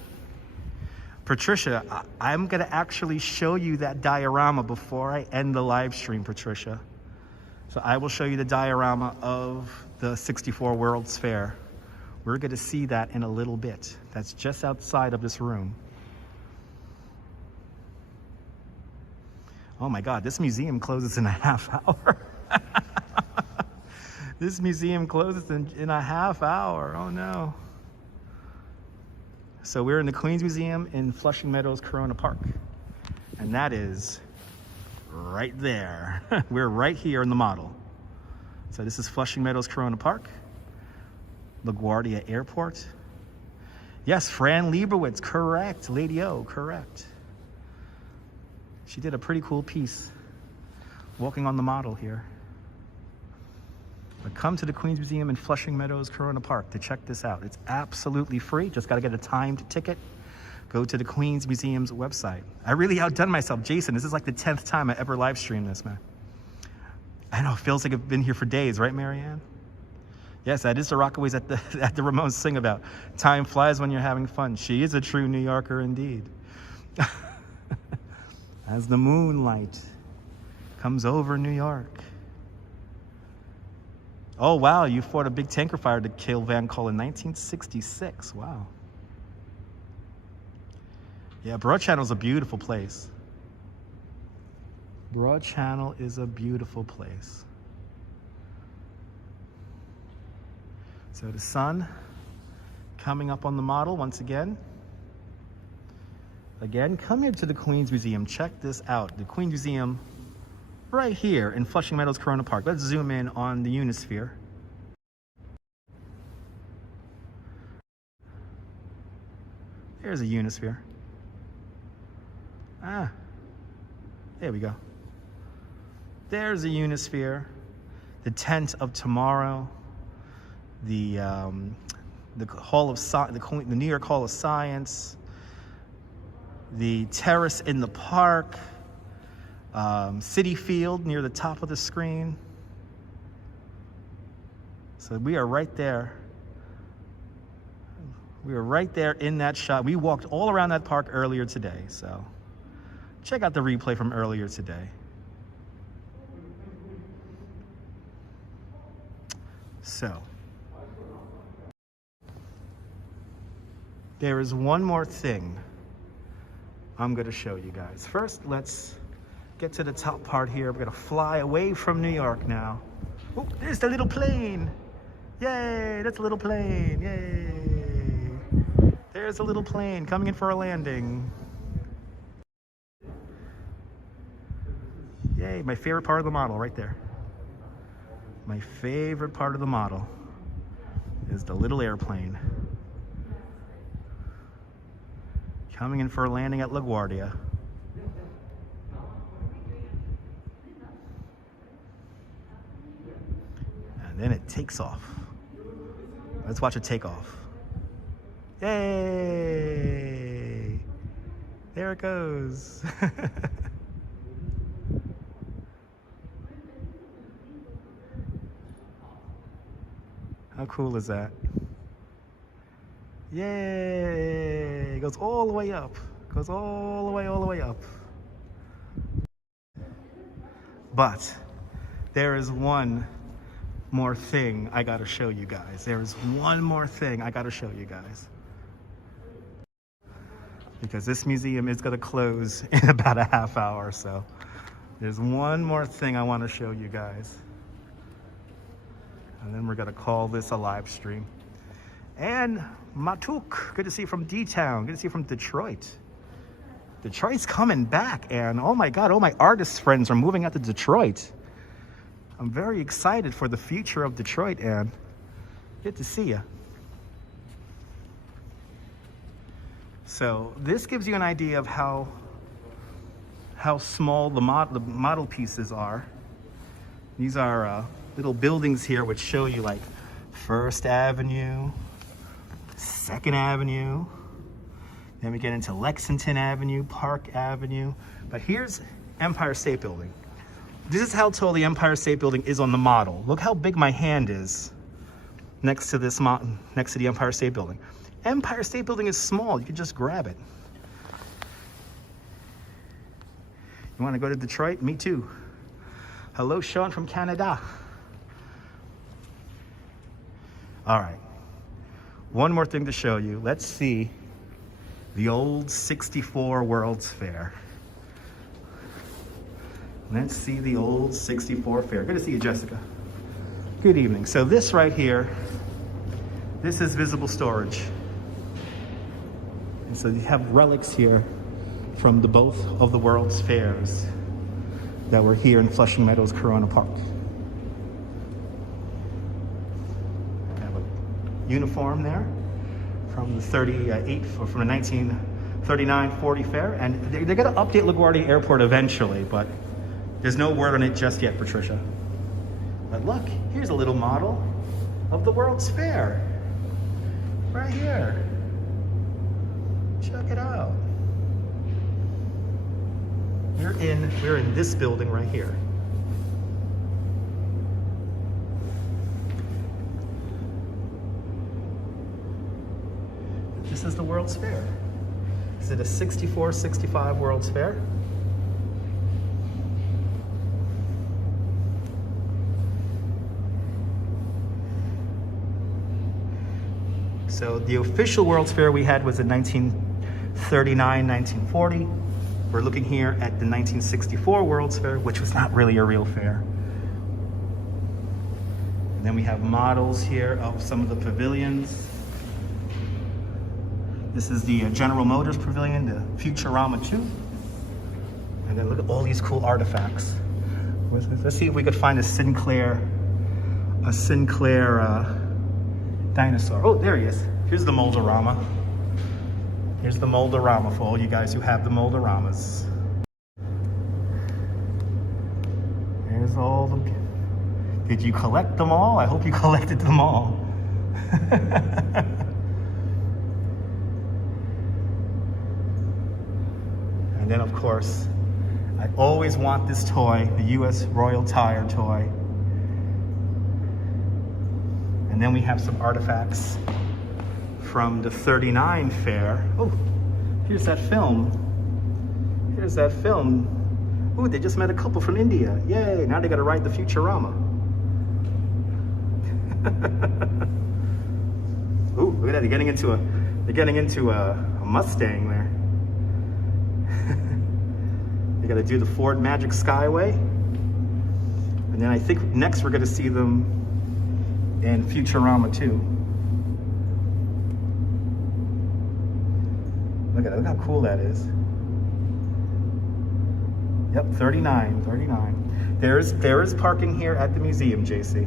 Patricia, I'm going to actually show you that diorama before I end the live stream, Patricia. So I will show you the diorama of the 64 World's Fair. We're going to see that in a little bit. That's just outside of this room. Oh my God, this museum closes in a half hour. This museum closes in a half hour. Oh no. So we're in the Queens Museum in Flushing Meadows, Corona Park. And that is right there. We're right here in the model. So this is Flushing Meadows, Corona Park. LaGuardia Airport. Yes, Fran Lebowitz, correct. Lady O, correct. She did a pretty cool piece walking on the model here. But come to the Queens Museum in Flushing Meadows, Corona Park to check this out. It's absolutely free. Just got to get a timed ticket. Go to the Queens Museum's website. I really outdone myself. Jason, this is like the 10th time I ever live streamed this, man. I know, it feels like I've been here for days, right, Marianne? Yes, that is the Rockaways that the Ramones sing about. Time flies when you're having fun. She is a true New Yorker indeed. As the moonlight comes over New York. Oh, wow, you fought a big tanker fire to Kilvan Cull in 1966. Wow. Yeah, Broad Channel is a beautiful place. Broad Channel is a beautiful place. So the sun coming up on the model once again. Again, come here to the Queens Museum. Check this out. The Queens Museum right here in Flushing Meadows, Corona Park. Let's zoom in on the Unisphere. There's a Unisphere. Ah, there we go. There's a Unisphere. The tent of tomorrow. The Hall of the New York Hall of Science. The terrace in the park. City Field near the top of the screen. So we are right there. We were right there in that shot. We walked all around that park earlier today. So check out the replay from earlier today. So there is one more thing I'm going to show you guys. First, let's get to the top part here. We're going to fly away from New York now. Oh, there's the little plane. Yay, that's a little plane. Yay. There's a little plane coming in for a landing. Yay, my favorite part of the model right there. My favorite part of the model is the little airplane coming in for a landing at LaGuardia. And then it takes off. Let's watch it take off. Yay! There it goes. How cool is that? Yay! It goes all the way up. Goes all the way up. But there is one more thing I gotta show you guys. There is one more thing I gotta show you guys. Because this museum is gonna close in about a half hour, so there's one more thing I wanna show you guys. And then we're gonna call this a live stream. And Matuk, good to see you from D-Town. Good to see you from Detroit. Detroit's coming back, and oh my God, all my artist friends are moving out to Detroit. I'm very excited for the future of Detroit, and good to see you. So this gives you an idea of how small the model pieces are. These are little buildings here which show you like First Avenue, Second Avenue. Then we get into Lexington Avenue, Park Avenue. But here's Empire State Building. This is how tall the Empire State Building is on the model. Look how big my hand is next to this next to the Empire State Building. Empire State Building is small. You can just grab it. You want to go to Detroit? Me too. Hello, Sean from Canada. All right. One more thing to show you. Let's see the old 64 World's Fair. Let's see the old 64 Fair. Good to see you, Jessica. Good evening. So this right here, this is visible storage. And so you have relics here from both of the World's Fairs that were here in Flushing Meadows, Corona Park. I have a uniform there from the 1939-40 fair, and they're going to update LaGuardia Airport eventually, but there's no word on it just yet, Patricia. But look, here's a little model of the World's Fair, right here. Check it out. We're in this building right here. This is the World's Fair. Is it a 64-65 World's Fair? So the official World's Fair we had was in 1939, 1940. We're looking here at the 1964 World's Fair, which was not really a real fair. And then we have models here of some of the pavilions. This is the General Motors Pavilion, the Futurama 2. And then look at all these cool artifacts. Let's see if we could find a Sinclair dinosaur. Oh, there he is. Here's the Moldorama. Here's the Moldorama for all you guys who have the Moldoramas. Here's all the... Did you collect them all? I hope you collected them all. And then, of course, I always want this toy, the U.S. Royal Tire toy. And then we have some artifacts from the 39 fair. Oh, here's that film. Here's that film. Ooh, they just met a couple from India. Yay, now they gotta ride the Futurama. Ooh, look at that, they're getting into a Mustang there. They gotta do the Ford Magic Skyway. And then I think next we're gonna see them in Futurama 2. Look at it, look how cool that is. Yep, 39. There is parking here at the museum, JC.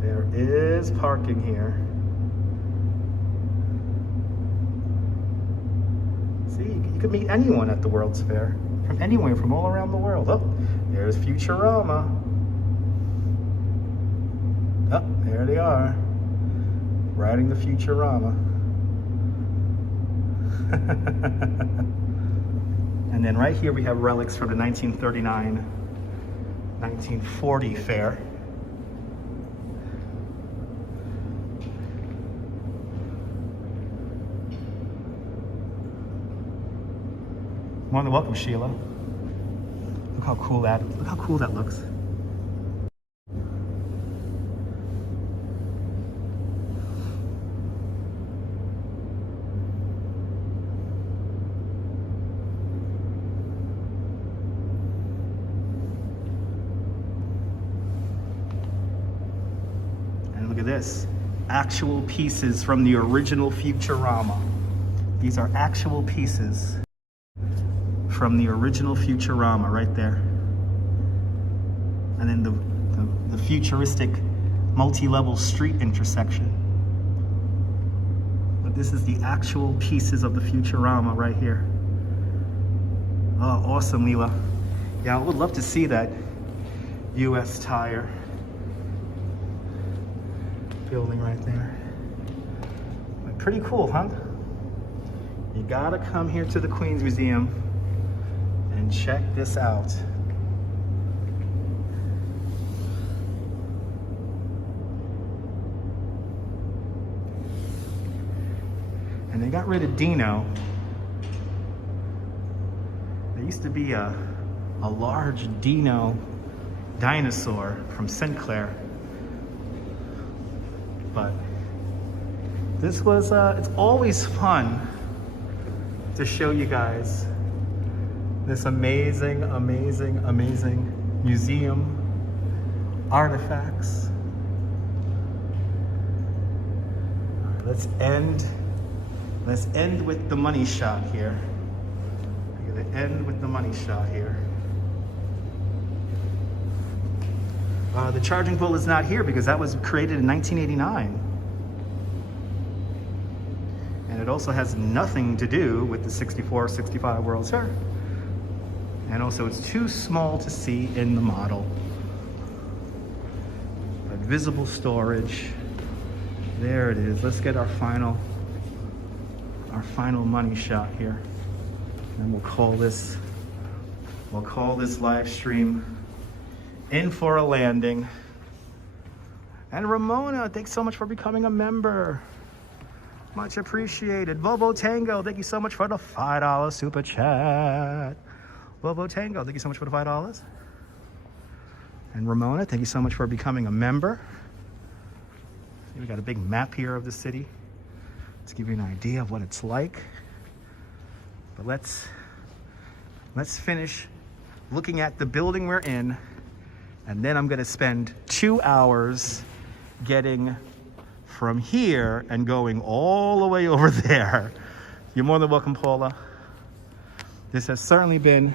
There is parking here. See, you could meet anyone at the World's Fair. From anywhere, from all around the world. Oh, there's Futurama. Oh, there they are. Riding the Futurama. And then right here we have relics from the 1939-1940 fair. More than welcome, Sheila. Look how cool that looks. this. Actual pieces from the original Futurama. These are actual pieces from the original Futurama right there. And then the futuristic multi-level street intersection. But this is the actual pieces of the Futurama right here. Oh, awesome, Leela. Yeah, I would love to see that US Tire building right there. But pretty cool, huh? You gotta come here to the Queens Museum and check this out. And they got rid of Dino. There used to be a large Dino dinosaur from Sinclair. But this was, it's always fun to show you guys this amazing, amazing, amazing museum, artifacts. All right, let's end with the money shot here. I'm gonna end with the money shot here. The charging pole is not here because that was created in 1989. And it also has nothing to do with the 64-65 World's Fair. And also it's too small to see in the model. But visible storage. There it is. Let's get our final money shot here. And we'll call this live stream In for a Landing. And Ramona, thanks so much for becoming a member. Much appreciated. Bobo Tango, thank you so much for the $5 super chat. Bobo Tango, thank you so much for the $5. And Ramona, thank you so much for becoming a member. We got a big map here of the city to give you an idea of what it's like. But let's finish looking at the building we're in, and then I'm gonna spend 2 hours getting from here and going all the way over there. You're more than welcome, Paula. This has certainly been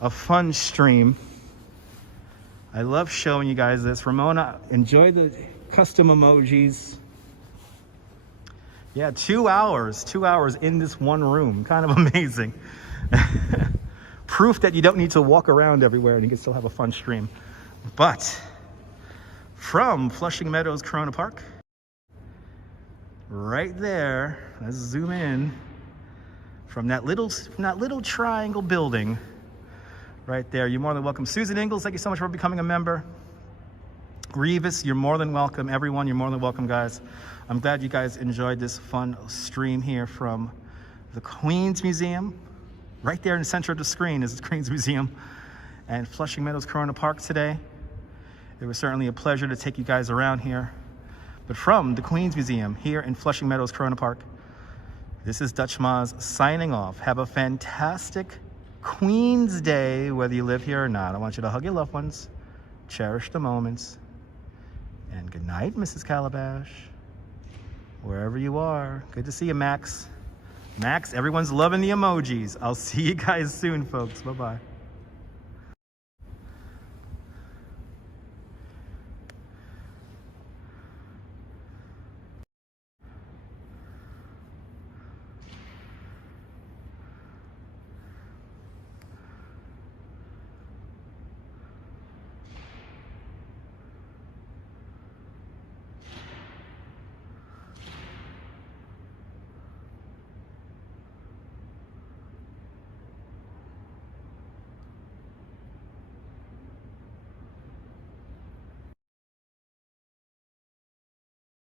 a fun stream. I love showing you guys this. Ramona, enjoy the custom emojis. Yeah, 2 hours in this one room. Kind of amazing. Proof that you don't need to walk around everywhere and you can still have a fun stream. But from Flushing Meadows, Corona Park, right there, let's zoom in, from that little triangle building right there. You're more than welcome. Susan Ingalls, thank you so much for becoming a member. Revis, you're more than welcome. Everyone, you're more than welcome, guys. I'm glad you guys enjoyed this fun stream here from the Queens Museum. Right there in the center of the screen is the Queens Museum and Flushing Meadows, Corona Park today. It was certainly a pleasure to take you guys around here. But from the Queens Museum here in Flushing Meadows, Corona Park, this is Dutch Maz signing off. Have a fantastic Queens Day, whether you live here or not. I want you to hug your loved ones, cherish the moments, and good night, Mrs. Calabash. Wherever you are. Good to see you, Max. Max, everyone's loving the emojis. I'll see you guys soon, folks. Bye-bye.